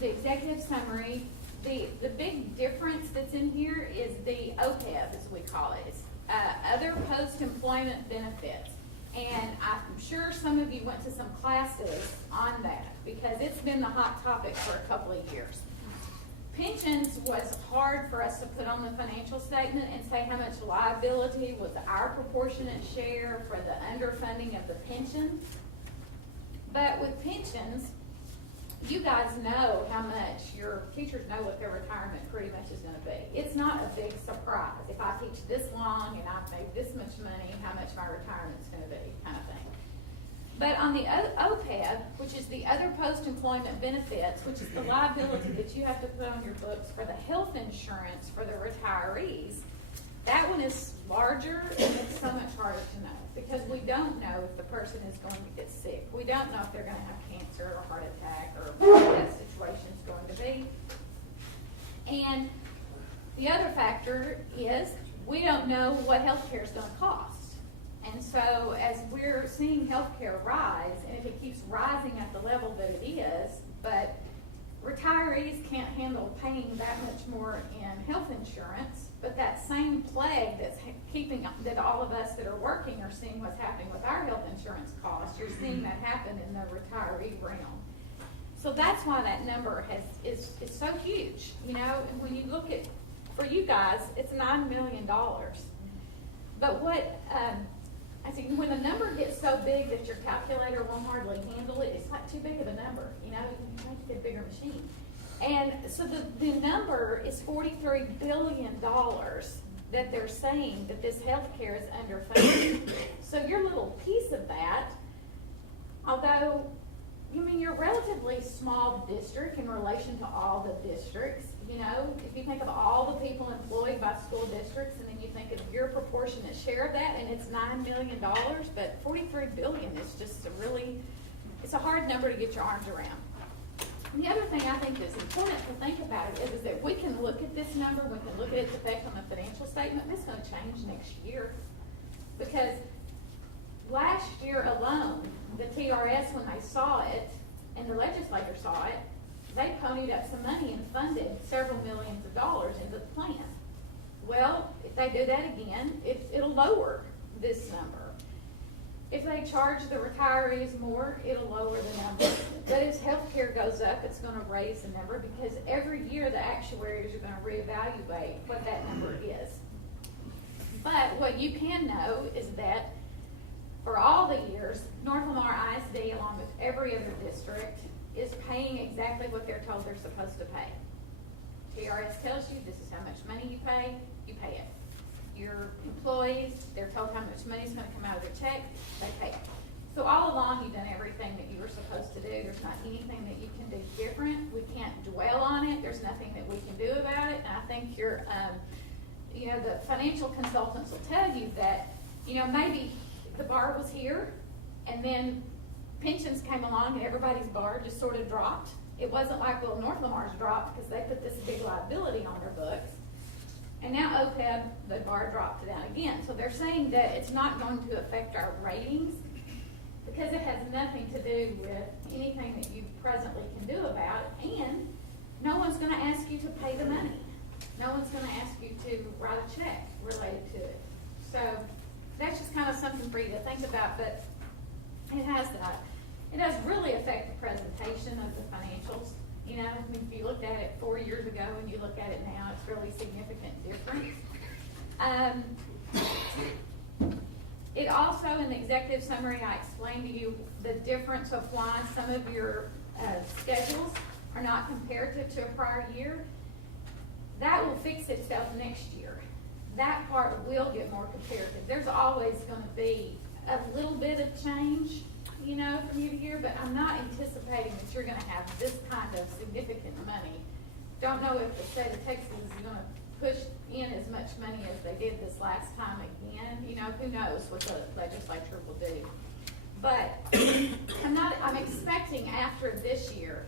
the executive summary, the big difference that's in here is the OPEB, as we call it. It's other post-employment benefits. And I'm sure some of you went to some classes on that, because it's been the hot topic for a couple of years. Pensions was hard for us to put on the financial statement and say how much liability was our proportionate share for the underfunding of the pension. But with pensions, you guys know how much, your teachers know what their retirement pretty much is going to be. It's not a big surprise. If I teach this long and I've made this much money, how much my retirement is going to be, kind of thing. But on the OPEB, which is the other post-employment benefits, which is the liability that you have to put on your books for the health insurance for the retirees, that one is larger and it's so much harder to know, because we don't know if the person is going to get sick. We don't know if they're going to have cancer or heart attack or what that situation is going to be. And the other factor is we don't know what healthcare is gonna cost. And so as we're seeing healthcare rise, and if it keeps rising at the level that it is, but retirees can't handle paying that much more in health insurance, but that same plague that's keeping, that all of us that are working are seeing what's happening with our health insurance costs, you're seeing that happen in the retiree realm. So that's why that number is so huge, you know, and when you look at, for you guys, it's $9 million. But what, I think when the number gets so big that your calculator won't hardly handle it, it's like too big of a number, you know, you have to get a bigger machine. And so the number is $43 billion that they're saying that this healthcare is underfunded. So your little piece of that, although, you mean, you're a relatively small district in relation to all the districts, you know, if you think of all the people employed by school districts, and then you think of your proportionate share of that, and it's $9 million, but $43 billion is just a really, it's a hard number to get your arms around. And the other thing I think that's important to think about it is that we can look at this number, we can look at its effect on the financial statement, and it's going to change next year. Because last year alone, the TRS, when they saw it, and the legislature saw it, they ponied up some money and funded several millions of dollars into the plan. Well, if they do that again, it'll lower this number. If they charge the retirees more, it'll lower the number. But as healthcare goes up, it's going to raise the number, because every year the actuaries are going to reevaluate what that number is. But what you can know is that for all the years, North Lamar ISD, along with every other district, is paying exactly what they're told they're supposed to pay. TRS tells you this is how much money you pay it. Your employees, they're told how much money is going to come out of their check, they pay it. So all along, you've done everything that you were supposed to do. There's not anything that you can do different. We can't dwell on it. There's nothing that we can do about it. And I think your, you know, the financial consultants will tell you that, you know, maybe the bar was here, and then pensions came along and everybody's bar just sort of dropped. It wasn't like, well, North Lamar's dropped because they put this big liability on their books. And now OPEB, the bar dropped down again. So they're saying that it's not going to affect our ratings because it has nothing to do with anything that you presently can do about it. And no one's going to ask you to pay the money. No one's going to ask you to write a check related to it. So that's just kind of something for you to think about. But it does really affect the presentation of the financials. You know, if you looked at it 4 years ago and you look at it now, it's really significant difference. It also, in the executive summary, I explained to you the difference of why some of your schedules are not comparative to a prior year. That will fix itself next year. That part will get more comparative. There's always going to be a little bit of change, you know, from year to year, but I'm not anticipating that you're going to have this kind of significant money. Don't know if the state of Texas is going to push in as much money as they did this last time again. You know, who knows what the legislature will do. But I'm expecting after this year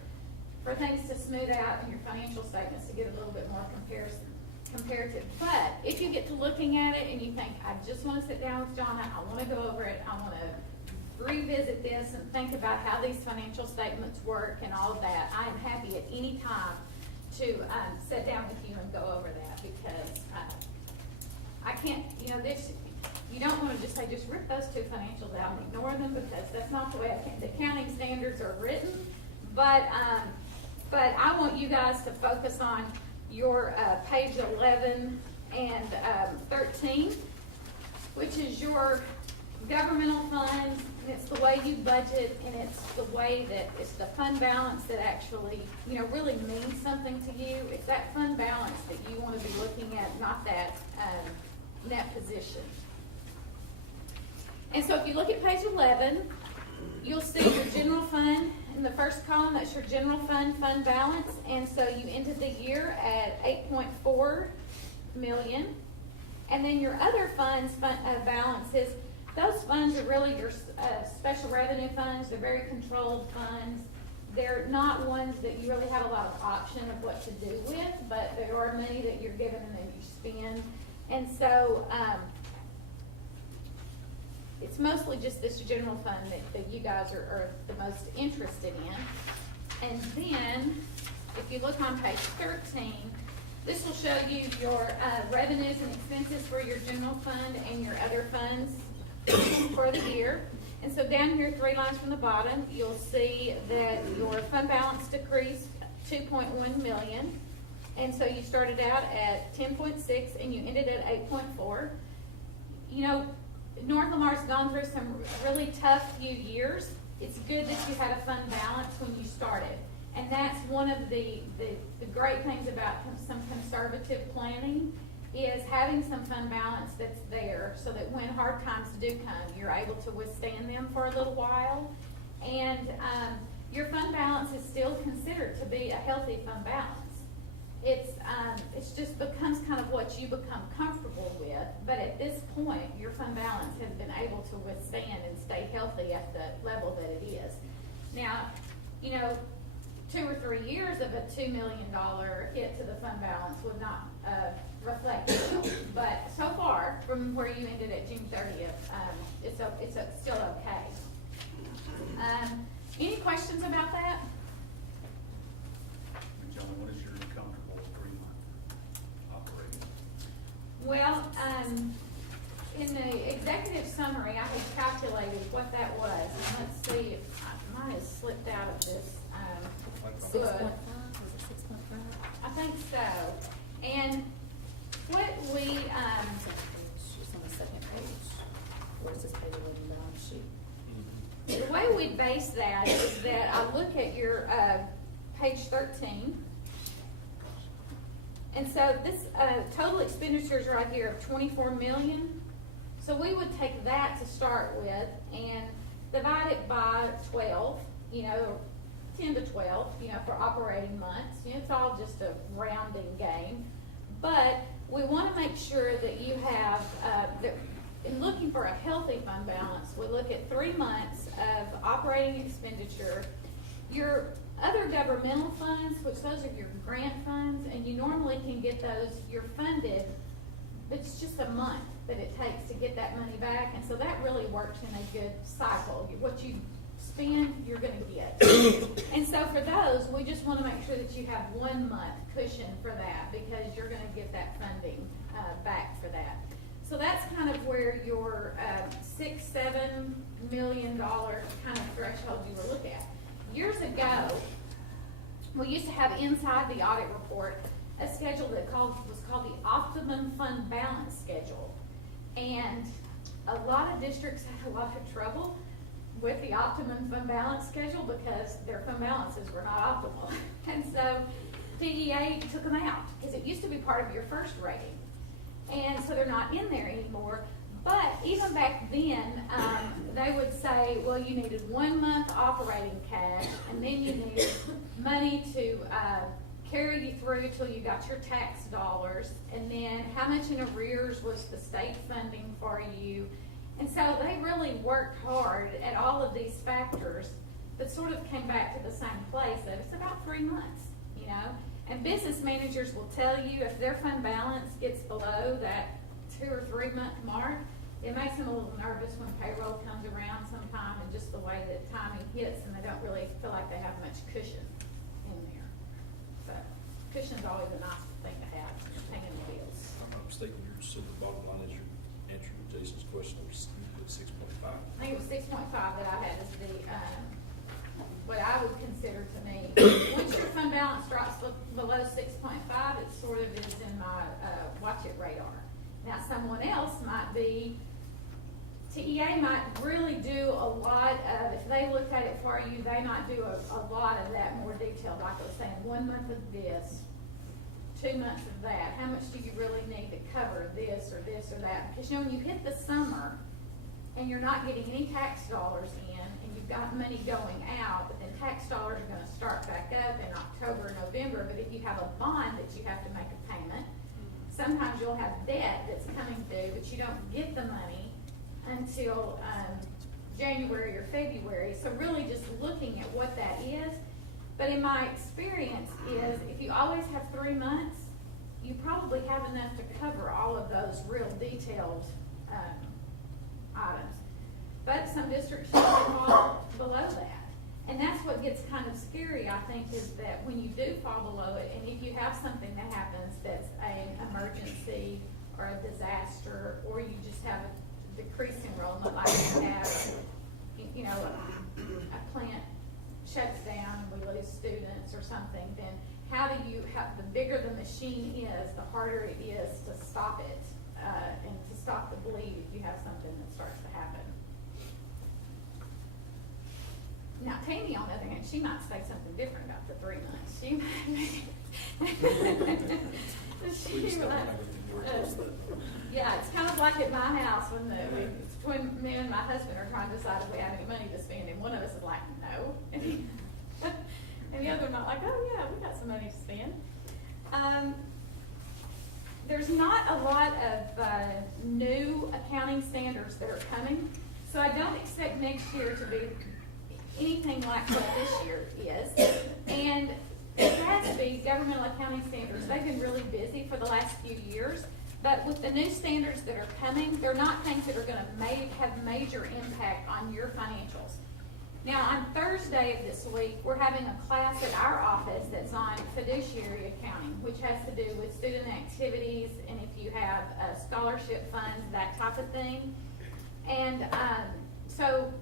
for things to smooth out and your financial statements to get a little bit more comparative. But if you get to looking at it and you think, I just want to sit down with John, I want to go over it, I want to revisit this and think about how these financial statements work and all of that, I am happy at any time to sit down with you and go over that, because I can't, you know, this, you don't want to just say, just rip those two financials out and ignore them, because that's not the way the accounting standards are written. But I want you guys to focus on your page 11 and 13, which is your governmental funds, and it's the way you budget, and it's the way that it's the fund balance that actually, you know, really means something to you. It's that fund balance that you want to be looking at, not that net position. And so if you look at page 11, you'll see your general fund. In the first column, that's your general fund balance. And so you ended the year at $8.4 million. And then your other funds balances, those funds are really your special revenue funds. They're very controlled funds. They're not ones that you really have a lot of option of what to do with, but they are money that you're given and then you spend. And so, it's mostly just this general fund that you guys are the most interested in. And then, if you look on page 13, this will show you your revenues and expenses for your general fund and your other funds for the year. And so down here, 3 lines from the bottom, you'll see that your fund balance decreased 2.1 million. And so you started out at 10.6 and you ended at 8.4. You know, North Lamar's gone through some really tough few years. It's good that you had a fund balance when you started. And that's one of the great things about some conservative planning is having some fund balance that's there so that when hard times do come, you're able to withstand them for a little while. And your fund balance is still considered to be a healthy fund balance. It's just becomes kind of what you become comfortable with. But at this point, your fund balance has been able to withstand and stay healthy at the level that it is. Now, you know, 2 or 3 years of a $2 million hit to the fund balance would not reflect it. But so far, from where you ended at June 30th, it's still okay. Any questions about that? John, what is your comfortable 3-month operating? Well, in the executive summary, I had calculated what that was. And let's see, mine has slipped out of this. 6.5, was it 6.5? I think so. And what we, It's on the second page. Where does this page of the balance sheet? the way we base that is that I look at your page 13. And so this total expenditures right here of 24 million. So we would take that to start with and divide it by 12, 10 to 12, for operating months. It's all just a rounding game. But we want to make sure that you have, in looking for a healthy fund balance, we look at 3 months of operating expenditure. Your other governmental funds, which those are your grant funds, and you normally can get those, you're funded, but it's just a month that it takes to get that money back. And so that really works in a good cycle. What you spend, you're going to get. And so for those, we just want to make sure that you have 1 month cushion for that because you're going to get that funding back for that. So that's kind of where your $6-7 million kind of threshold you were looking at. Years ago, we used to have inside the audit report a schedule that was called the Optimum Fund Balance Schedule. And a lot of districts had a lot of trouble with the Optimum Fund Balance Schedule because their fund balances were not optimal. And so DEA took them out because it used to be part of your first rating. And so they're not in there anymore. But even back then, they would say, well, you needed 1 month operating cash, and then you needed money to carry you through till you got your tax dollars, and then how much in arrears was the state funding for you. And so they really worked hard at all of these factors, but sort of came back to the same place that it's about 3 months, And business managers will tell you if their fund balance gets below that 2 or 3 month mark, it makes them a little nervous when payroll comes around sometime and just the way that timing hits, and they don't really feel like they have much cushion in there. So cushion's always a nice thing to have when you're paying the bills. I'm not mistaken, you said the bottom line is your answer to Jason's question was 6.5. I think it was 6.5 that I had as the, what I would consider to me. Once your fund balance drops below 6.5, it sort of is in my watch it radar. Now someone else might be, TEA might really do a lot of, if they looked at it for you, they might do a lot of that more detailed, like I was saying, 1 month of this, 2 months of that. How much do you really need to cover this or that? Because when you hit the summer and you're not getting any tax dollars in and you've got money going out, but then tax dollars are going to start back up in October, November. But if you have a bond that you have to make a payment, sometimes you'll have debt that's coming due, but you don't get the money until January or February. So really just looking at what that is. But in my experience is if you always have 3 months, you probably have enough to cover all of those real detailed, items. But some districts fall below that. And that's what gets kind of scary, I think, is that when you do fall below it, and if you have something that happens that's an emergency or a disaster, or you just have a decreased enrollment, like you have, you know, a plant shuts down, we lose students or something, then how do you, the bigger the machine is, the harder it is to stop it, and to stop the bleed if you have something that starts to happen. Now, Tammy, on the other hand, she might say something different about the 3 months. She might. Yeah, it's kind of like at my house when me and my husband are trying to decide if we have any money to spend, and one of us is like, no. And the other one might like, oh yeah, we got some money to spend. There's not a lot of new accounting standards that are coming, so I don't expect next year to be anything like what this year is. And GASB, governmental accounting standards, they've been really busy for the last few years. But with the new standards that are coming, they're not things that are going to have major impact on your financials. Now, on Thursday of this week, we're having a class at our office that's on fiduciary accounting, which has to do with student activities and if you have scholarship funds, that type of thing. And so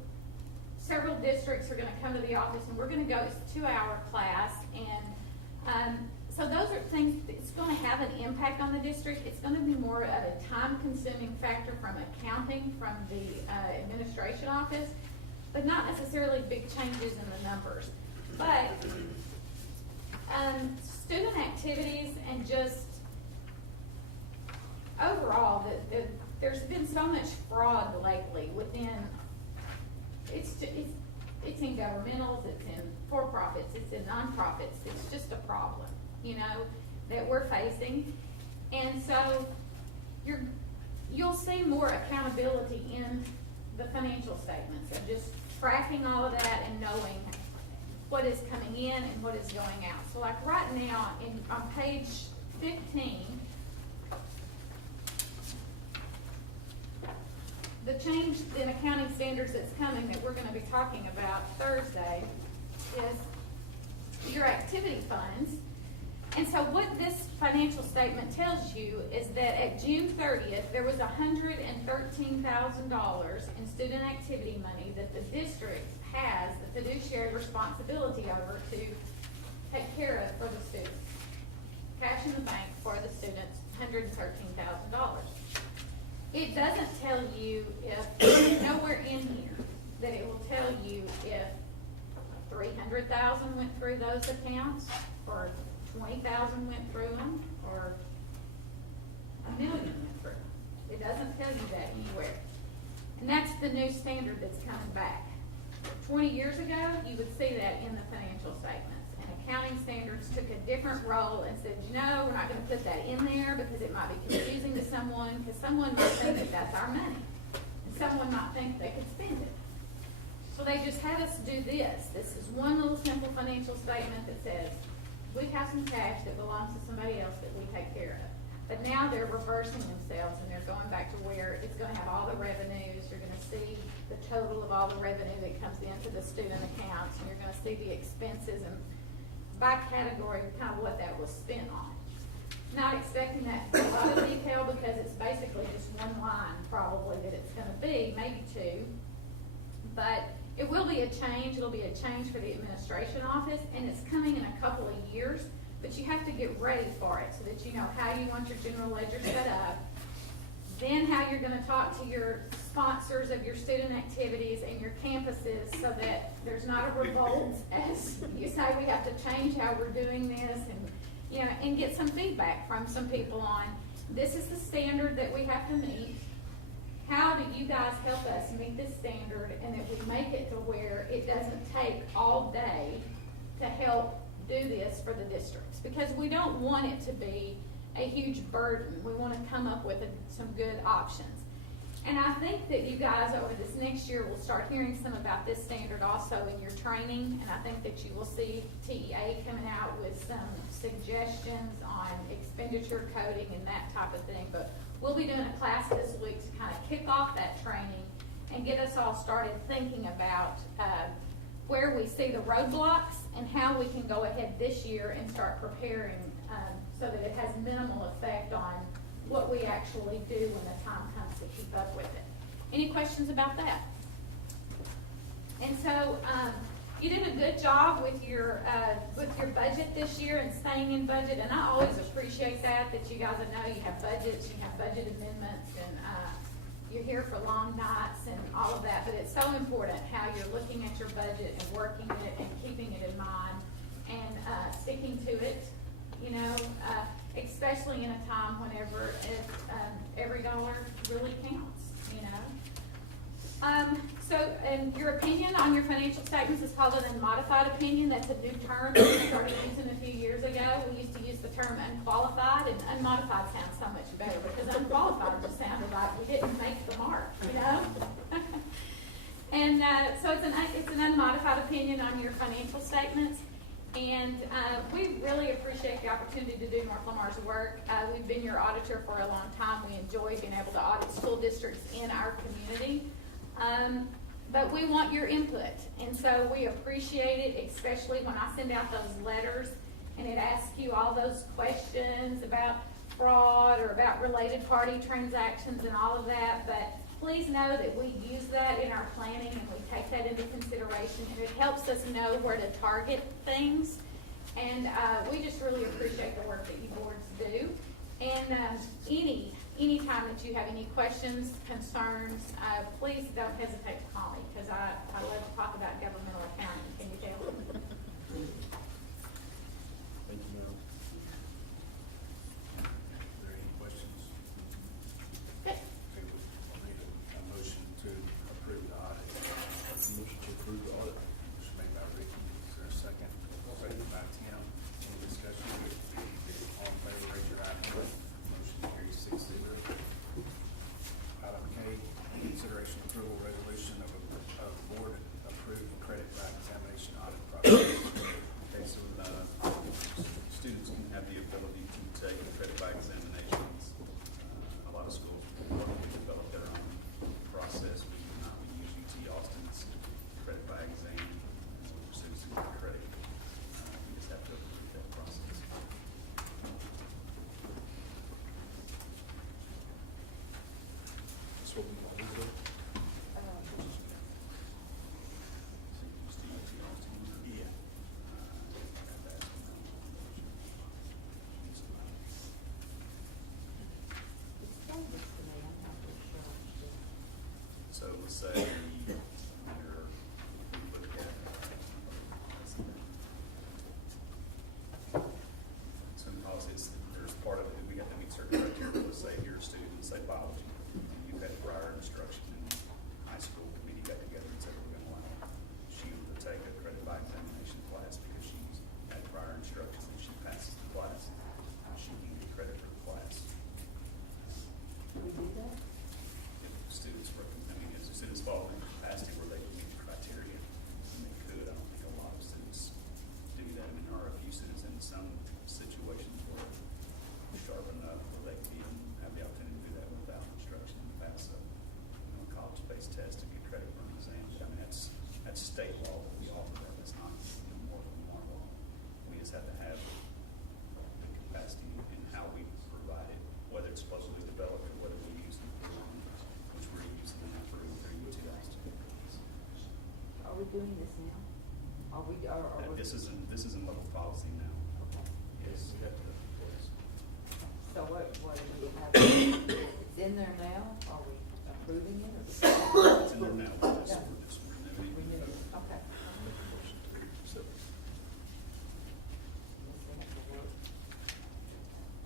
several districts are going to come to the office, and we're going to go, it's a 2-hour class, and so those are things that's going to have an impact on the district. It's going to be more of a time-consuming factor from accounting, from the administration office, but not necessarily big changes in the numbers. But student activities and just overall, there's been so much fraud lately within. It's in governmentals, it's in for-profits, it's in non-profits. It's just a problem, you know, that we're facing. And so you'll see more accountability in the financial statements of just tracking all of that and knowing what is coming in and what is going out. So like right now on page 15, the change in accounting standards that's coming that we're going to be talking about Thursday is your activity funds. And so what this financial statement tells you is that at June 30th, there was $113,000 in student activity money that the district has the fiduciary responsibility over to take care of for the students. Cash in the bank for the students, $113,000. It doesn't tell you if, nowhere in here, that it will tell you if 300,000 went through those accounts, or 20,000 went through them, or 1 million went through them. It doesn't tell you that anywhere. And that's the new standard that's coming back. 20 years ago, you would see that in the financial statements. And accounting standards took a different role and said, you know, we're not going to put that in there because it might be confusing to someone, because someone might think that that's our money. And someone might think they could spend it. So they just had us do this. This is one little simple financial statement that says, we have some cash that belongs to somebody else that we take care of. But now they're reversing themselves, and they're going back to where it's going to have all the revenues. You're going to see the total of all the revenue that comes into the student accounts, and you're going to see the expenses and by category kind of what that was spent on. Not expecting that a lot of detail, because it's basically just one line probably that it's going to be, maybe two. But it will be a change. It'll be a change for the administration office, and it's coming in a couple of years. But you have to get ready for it so that you know how you want your general ledger set up, then how you're going to talk to your sponsors of your student activities and your campuses so that there's not a revolt as you say we have to change how we're doing this, and you know, and get some feedback from some people on this is the standard that we have to meet. How do you guys help us meet this standard, and that we make it to where it doesn't take all day to help do this for the districts? Because we don't want it to be a huge burden. We want to come up with some good options. And I think that you guys over this next year will start hearing some about this standard also in your training. And I think that you will see TEA coming out with some suggestions on expenditure coding and that type of thing. But we'll be doing a class this week to kind of kick off that training and get us all started thinking about where we see the roadblocks and how we can go ahead this year and start preparing so that it has minimal effect on what we actually do when the time comes to keep up with it. Any questions about that? And so you did a good job with your budget this year and staying in budget, and I always appreciate that you guys know you have budgets, you have budget amendments, and you're here for long nights and all of that, but it's so important how you're looking at your budget and working it and keeping it in mind and sticking to it, you know, especially in a time whenever every dollar really counts, you know. So, and your opinion on your financial statements is called an unmodified opinion. That's a new term that we started using a few years ago. We used to use the term unqualified, and unmodified sounds so much better because unqualified just sounded like we didn't make the mark, you know. And so it's an unmodified opinion on your financial statements. And we really appreciate the opportunity to do North Lamar's work. We've been your auditor for a long time. We enjoy being able to audit school districts in our community. But we want your input. And so we appreciate it, especially when I send out those letters and it asks you all those questions about fraud or about related party transactions and all of that. But please know that we use that in our planning and we take that into consideration, and it helps us know where to target things. And we just really appreciate the work that you boards do. And any time that you have any questions, concerns, please don't hesitate to call me, because I love to talk about governmental accounting. Can you tell? Thank you, ma'am. Are there any questions? Okay. Okay, we'll need a motion to approve the audit. Motion to approve the audit. Motion made by Ricky. Is there a second? Second by Tim. Any discussion? All in favor, raise your hand. Motion carries 6-0. Item K, consideration approval resolution of board approved credit by examination audit process. Okay, so students can have the ability to take credit by examinations. A lot of schools will develop their own process. We do not. We use UT Austin's credit by exam. Students can get credit. We just have to approve that process. That's what we want to do. Yeah. So let's say you're, put a gap. So in policies, there's part of it, we have to meet certain criteria. Let's say you're a student, say biology, and you've had prior instruction in high school, committee got together and said we're gonna allow Sheila to take a credit by examination class because she's had prior instruction and she passes the class. She can get credit for the class. We do that? If students were, if students fall into capacity where they meet the criteria, and they could, I don't think a lot of students do that. I mean, there are a few students in some situations where they're sharp enough where they can have the opportunity to do that without instruction and pass a college-based test to get credit for an exam. I mean, that's state law that we offer that. That's not more than more law. We just have to have the capacity in how we provide it, whether it's supposedly developed or whether we use it, which we're using that for UT Austin. Are we doing this now? Are we? This is in local policy now. Okay. Yes. So what do we have? It's in there now? Are we approving it or? It's in there now. We're just renewing. Renewing it. Okay. So, Yes, they have to work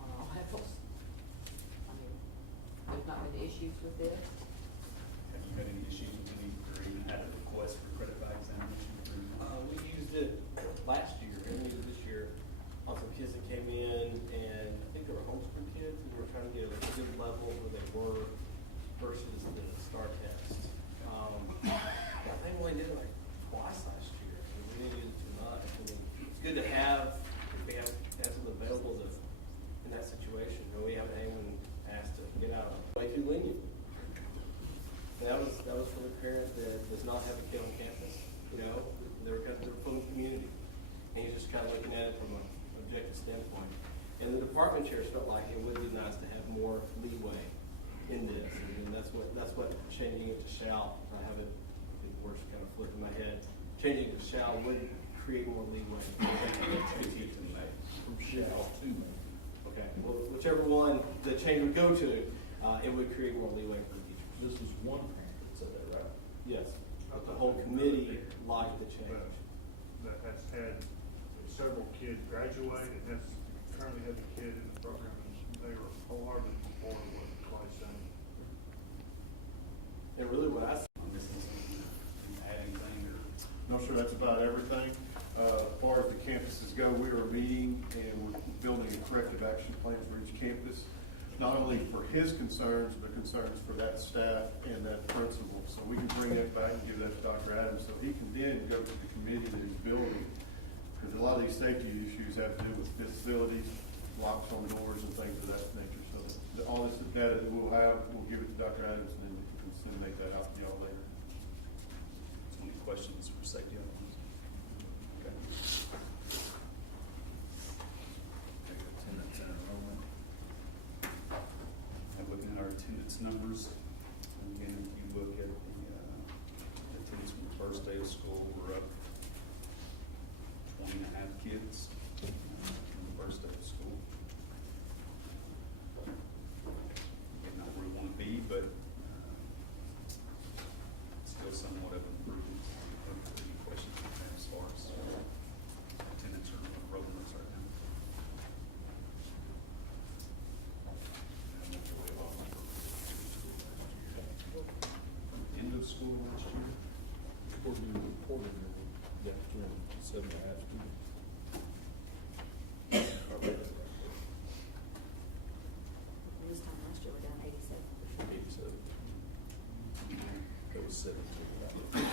on all levels. I mean, there's not been issues with this? Have you had any issues with any, or even had a request for credit by examination? We used it last year, and we used it this year on some kids that came in, and I think they were homeschool kids, and we were trying to get a good level where they were versus the not have a kid on campus, you know, they're from the community. And he's just kind of looking at it from an objective standpoint. And the department chairs felt like it would be nice to have more leeway in this, and that's what changing it to shall, I have it, the words kind of flip in my head, changing it to shall would create more leeway. From shall to may. Okay, well, whichever one the change would go to, it would create more leeway for the teachers. This was one parent that said that, right? Yes, but the whole committee liked the change. That has had several kids graduate and has currently has a kid in the program, and they were wholeheartedly on board with what Clay's saying. And really what I I'm missing something, add anything or? No, sir, that's about everything. As far as the campuses go, we are meeting and we're building a corrective action plan for each campus, not only for his concerns, but concerns for that staff and that principal. So we can bring that back and give that to Dr. Adams, so he can then go to the committee that he's building. Because a lot of these safety issues have to do with facilities, locks on doors and things of that nature. So all this data that we'll have, we'll give it to Dr. Adams and then we can disseminate that out to y'all later. So any questions for safety items? Okay. Attendance and enrollment. And looking at our attendance numbers, again, if you look at the attendance from the first day of school, we're up 20 and a half kids from the first day of school. Maybe not where we want to be, but still somewhat of improvement. Any questions you have as far as attendance or enrollments right now? End of school last year? According to the report, yeah, 207 and a half students. This time last year, we're down 87%. 87. That was 17. That's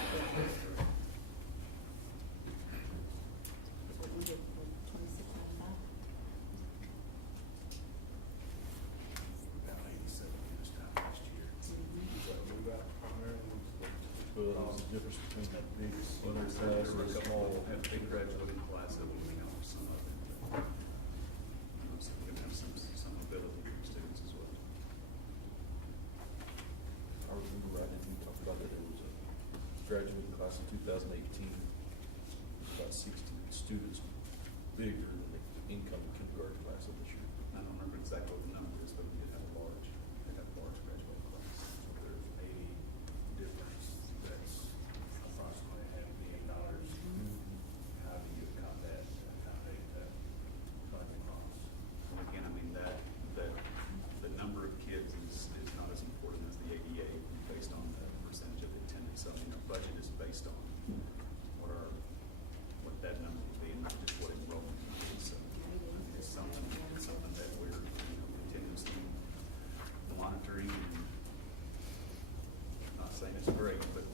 what we did for 2695. About 87 this time last year. Well, Well, there's a difference between that big Well, class there and were a a couple, small. had a big graduating class that will be out for some of it. So we're gonna have some ability for students as well. I remember right, and we talked about that, there was a graduating class in 2018, about 60 students bigger than the incoming kindergarten class of this year. I don't remember exactly what the number is, but we did have a large graduating class. So there's a difference that's approximately $500 million. How do you accommodate that funding loss? And again, I mean, that the number of kids is not as important as the ADA based on the percentage of attendance. So, you know, budget is based on what that number would be and not just what enrollment is. So, I mean, it's something that we're, continuously monitoring and not saying it's great, but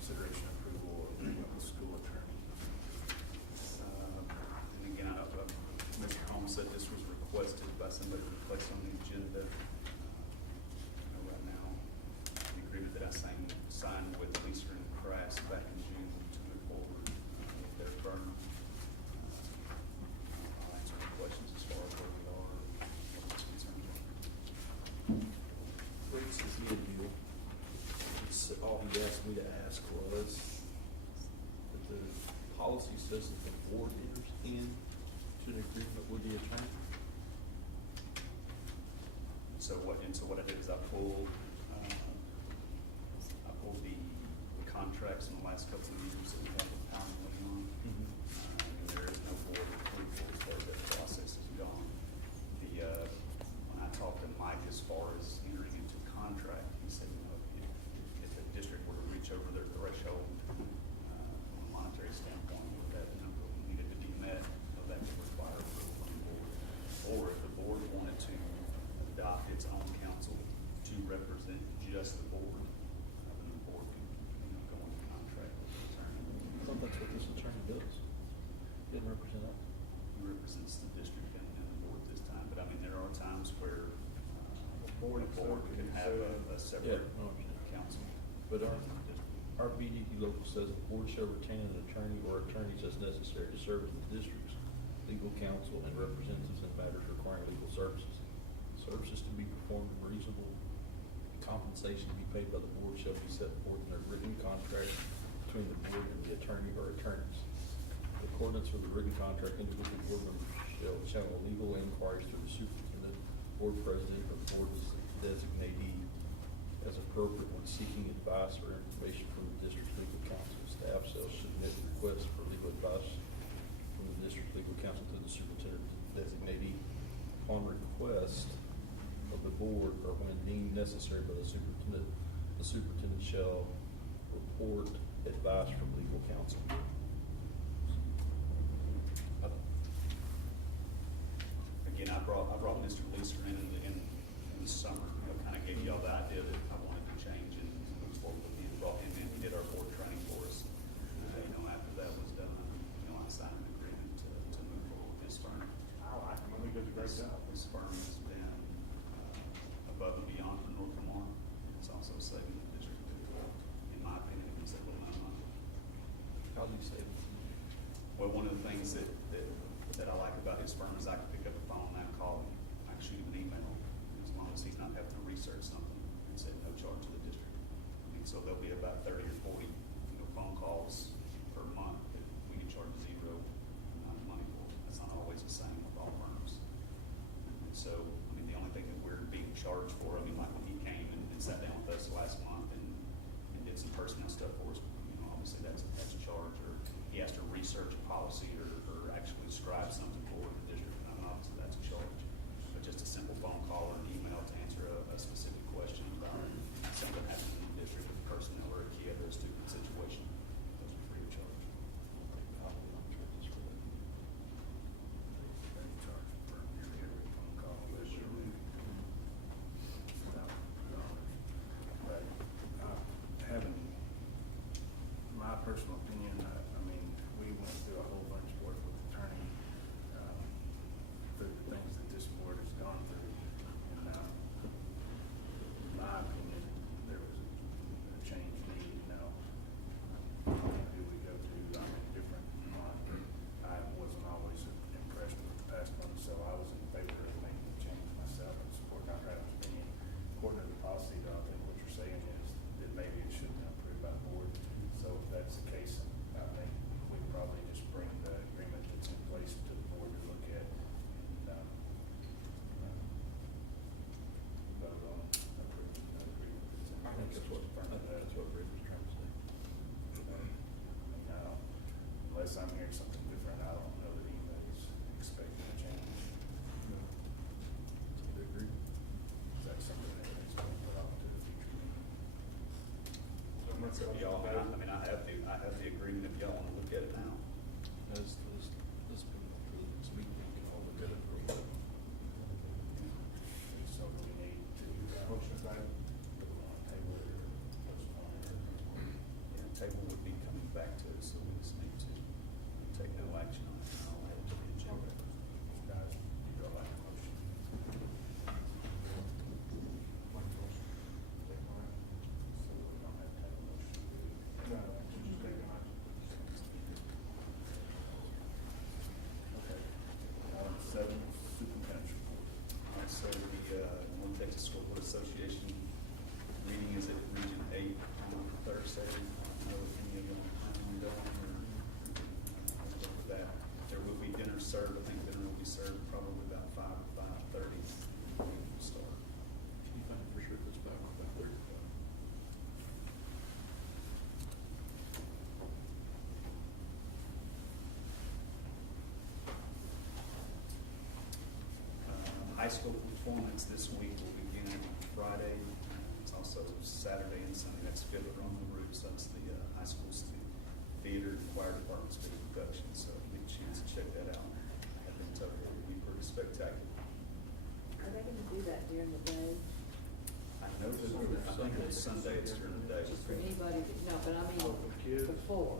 Consideration approval of the school attorney. And again, Mr. Holmes said this was requested by somebody to be placed on the agenda. Right now, the agreement that I signed with Lisa and Crass back in June to move forward with their firm. I'll answer any questions as far as where we are, what we're concerned with. Greg says he had you. All he asked me to ask was that the policy says that the board enters into an agreement with the attorney. So what I did is I pulled the contracts in the last couple of years that we have with Power and Leon. And there is no board approval as far as that process is gone. When I talked to Mike as far as entering into contract, he said, if the district were to reach over their threshold, from a monetary standpoint, that number needed to be met, that would require approval from the board. Or if the board wanted to adopt its own council to represent just the board. And the board can, go into contract with the attorney. I thought that's what this attorney does. Didn't represent us. He represents the district and the board this time, but I mean, there are times where the board can have a separate no, I understand. council. But our BDD local says the board shall retain an attorney or attorneys as necessary to serve as the district's legal counsel and representatives in matters requiring legal services. Services to be performed in reasonable compensation to be paid by the board shall be set forth in a written contract between the board and the attorney or attorneys. In accordance with the written contract, individual board members shall channel legal inquiries to the superintendent, board president, or board designatee as appropriate when seeking advice or information from the district's legal counsel. Staff shall submit requests for legal advice from the district legal counsel to the superintendent designatee upon request of the board or when deemed necessary by the superintendent. The superintendent shall report advice from legal counsel. Again, I brought Mr. Leeser in the summer, kind of gave you all the idea that I wanted to change and move forward with him. Brought him in, he did our board training for us. After that was done, I signed an agreement to move forward with his firm. I like him, I think he does a great job. His firm has been above and beyond for North Lamar. It's also saving the district, in my opinion, it was a little amount of money. How do you say it? Well, one of the things that I like about his firm is I can pick up the phone and I can call him, I can shoot him an email, as long as he's not having to research something and say no charge to the district. I mean, so there'll be about 30 or 40, phone calls per month that we can charge zero money for. That's not always the same with all firms. And so, I mean, the only thing that we're being charged for, I mean, like when he came and sat down with us last month and did some personnel stuff for us, obviously that's a charge, or he has to research a policy or actually scribe something for the district, and obviously that's a charge. But just a simple phone call or an email to answer a specific question about something happening in the district with personnel or a kid or a student situation, those are free of charge. Having my personal opinion, I mean, we went through a whole bunch of work with the attorney, through the things that this board has gone through. And, in my opinion, there was a change needed, who we go to, I mean, different, I wasn't always impressed with the past one, so I was in favor of making the change myself and support Dr. Adams' opinion. According to the policy, though, I think what you're saying is that maybe it should have been approved by the board. So if that's the case, I think we probably just bring the agreement that's in place to the board to look at and, vote on approving the agreement that's in I think place. that's what Rick was trying to say. Unless I'm hearing something different, I don't know that anybody's expecting a change. I agree. Is that something that is going to put off to the future meeting? So y'all, I mean, I have the agreement if y'all want to look at it now. Let's be for the next meeting, we can all look at it. So do we need to, motion by, table it or postpone it? Yeah, table would be coming back to us, so we just need to take no action on it. And I'll add it to the agenda. Guys, you go like a motion. So we don't have to have a motion. No, just take a motion. Okay. 7, superintendent's report. All right, so the North Texas School Board Association meeting is at Region 8 on Thursday. I don't know if any of them are planning on going or with that. There will be dinner served. I think dinner will be served probably about 5 or 5:30. We'll start. You think for sure this back on that third? High school performance this week will begin on Friday. It's also Saturday and Sunday. That's Fiddler on the Roof. So that's the high school theater and choir department's big production. So big chance to check that out. I've been told it will be pretty spectacular. Are they gonna do that during the day? I I think it's Sunday, it's during the day. Just for anybody, no, but I mean, before.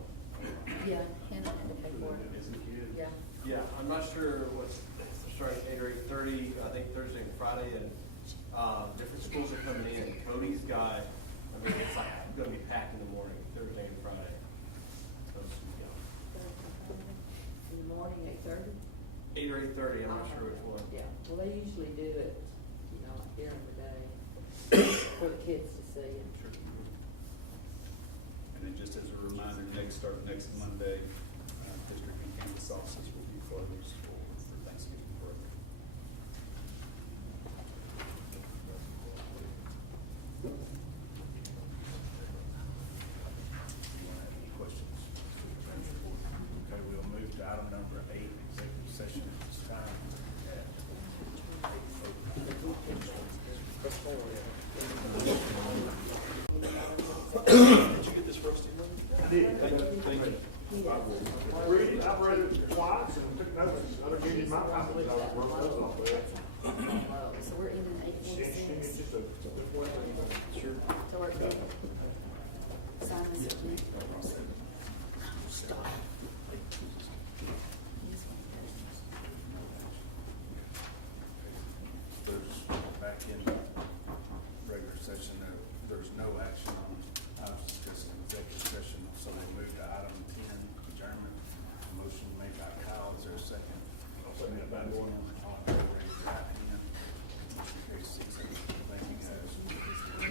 Yeah, Hannah had to pay for it. Yeah. Yeah, I'm not sure what's starting 8 or 8:30, I think Thursday and Friday, and different schools are coming in. Cody's guy, I mean, it's like gonna be packed in the morning, Thursday and Friday. So, In the morning, 8:30? 8 or 8:30, I'm not sure which one. Yeah, well, they usually do it, you know, like during the day for the kids to see. And then just as a reminder, starting next Monday, district and campus offices will be closed for Thanksgiving break. Any questions? Okay, we'll move to item number 8, executive session at this time. Did you get this first? I did. Thank you. Read it, I've read it twice and took notes. I'll give you my copies. I wrote those off there. So we're ending It's 8:46. just a. Sure. So we're good. Sign this.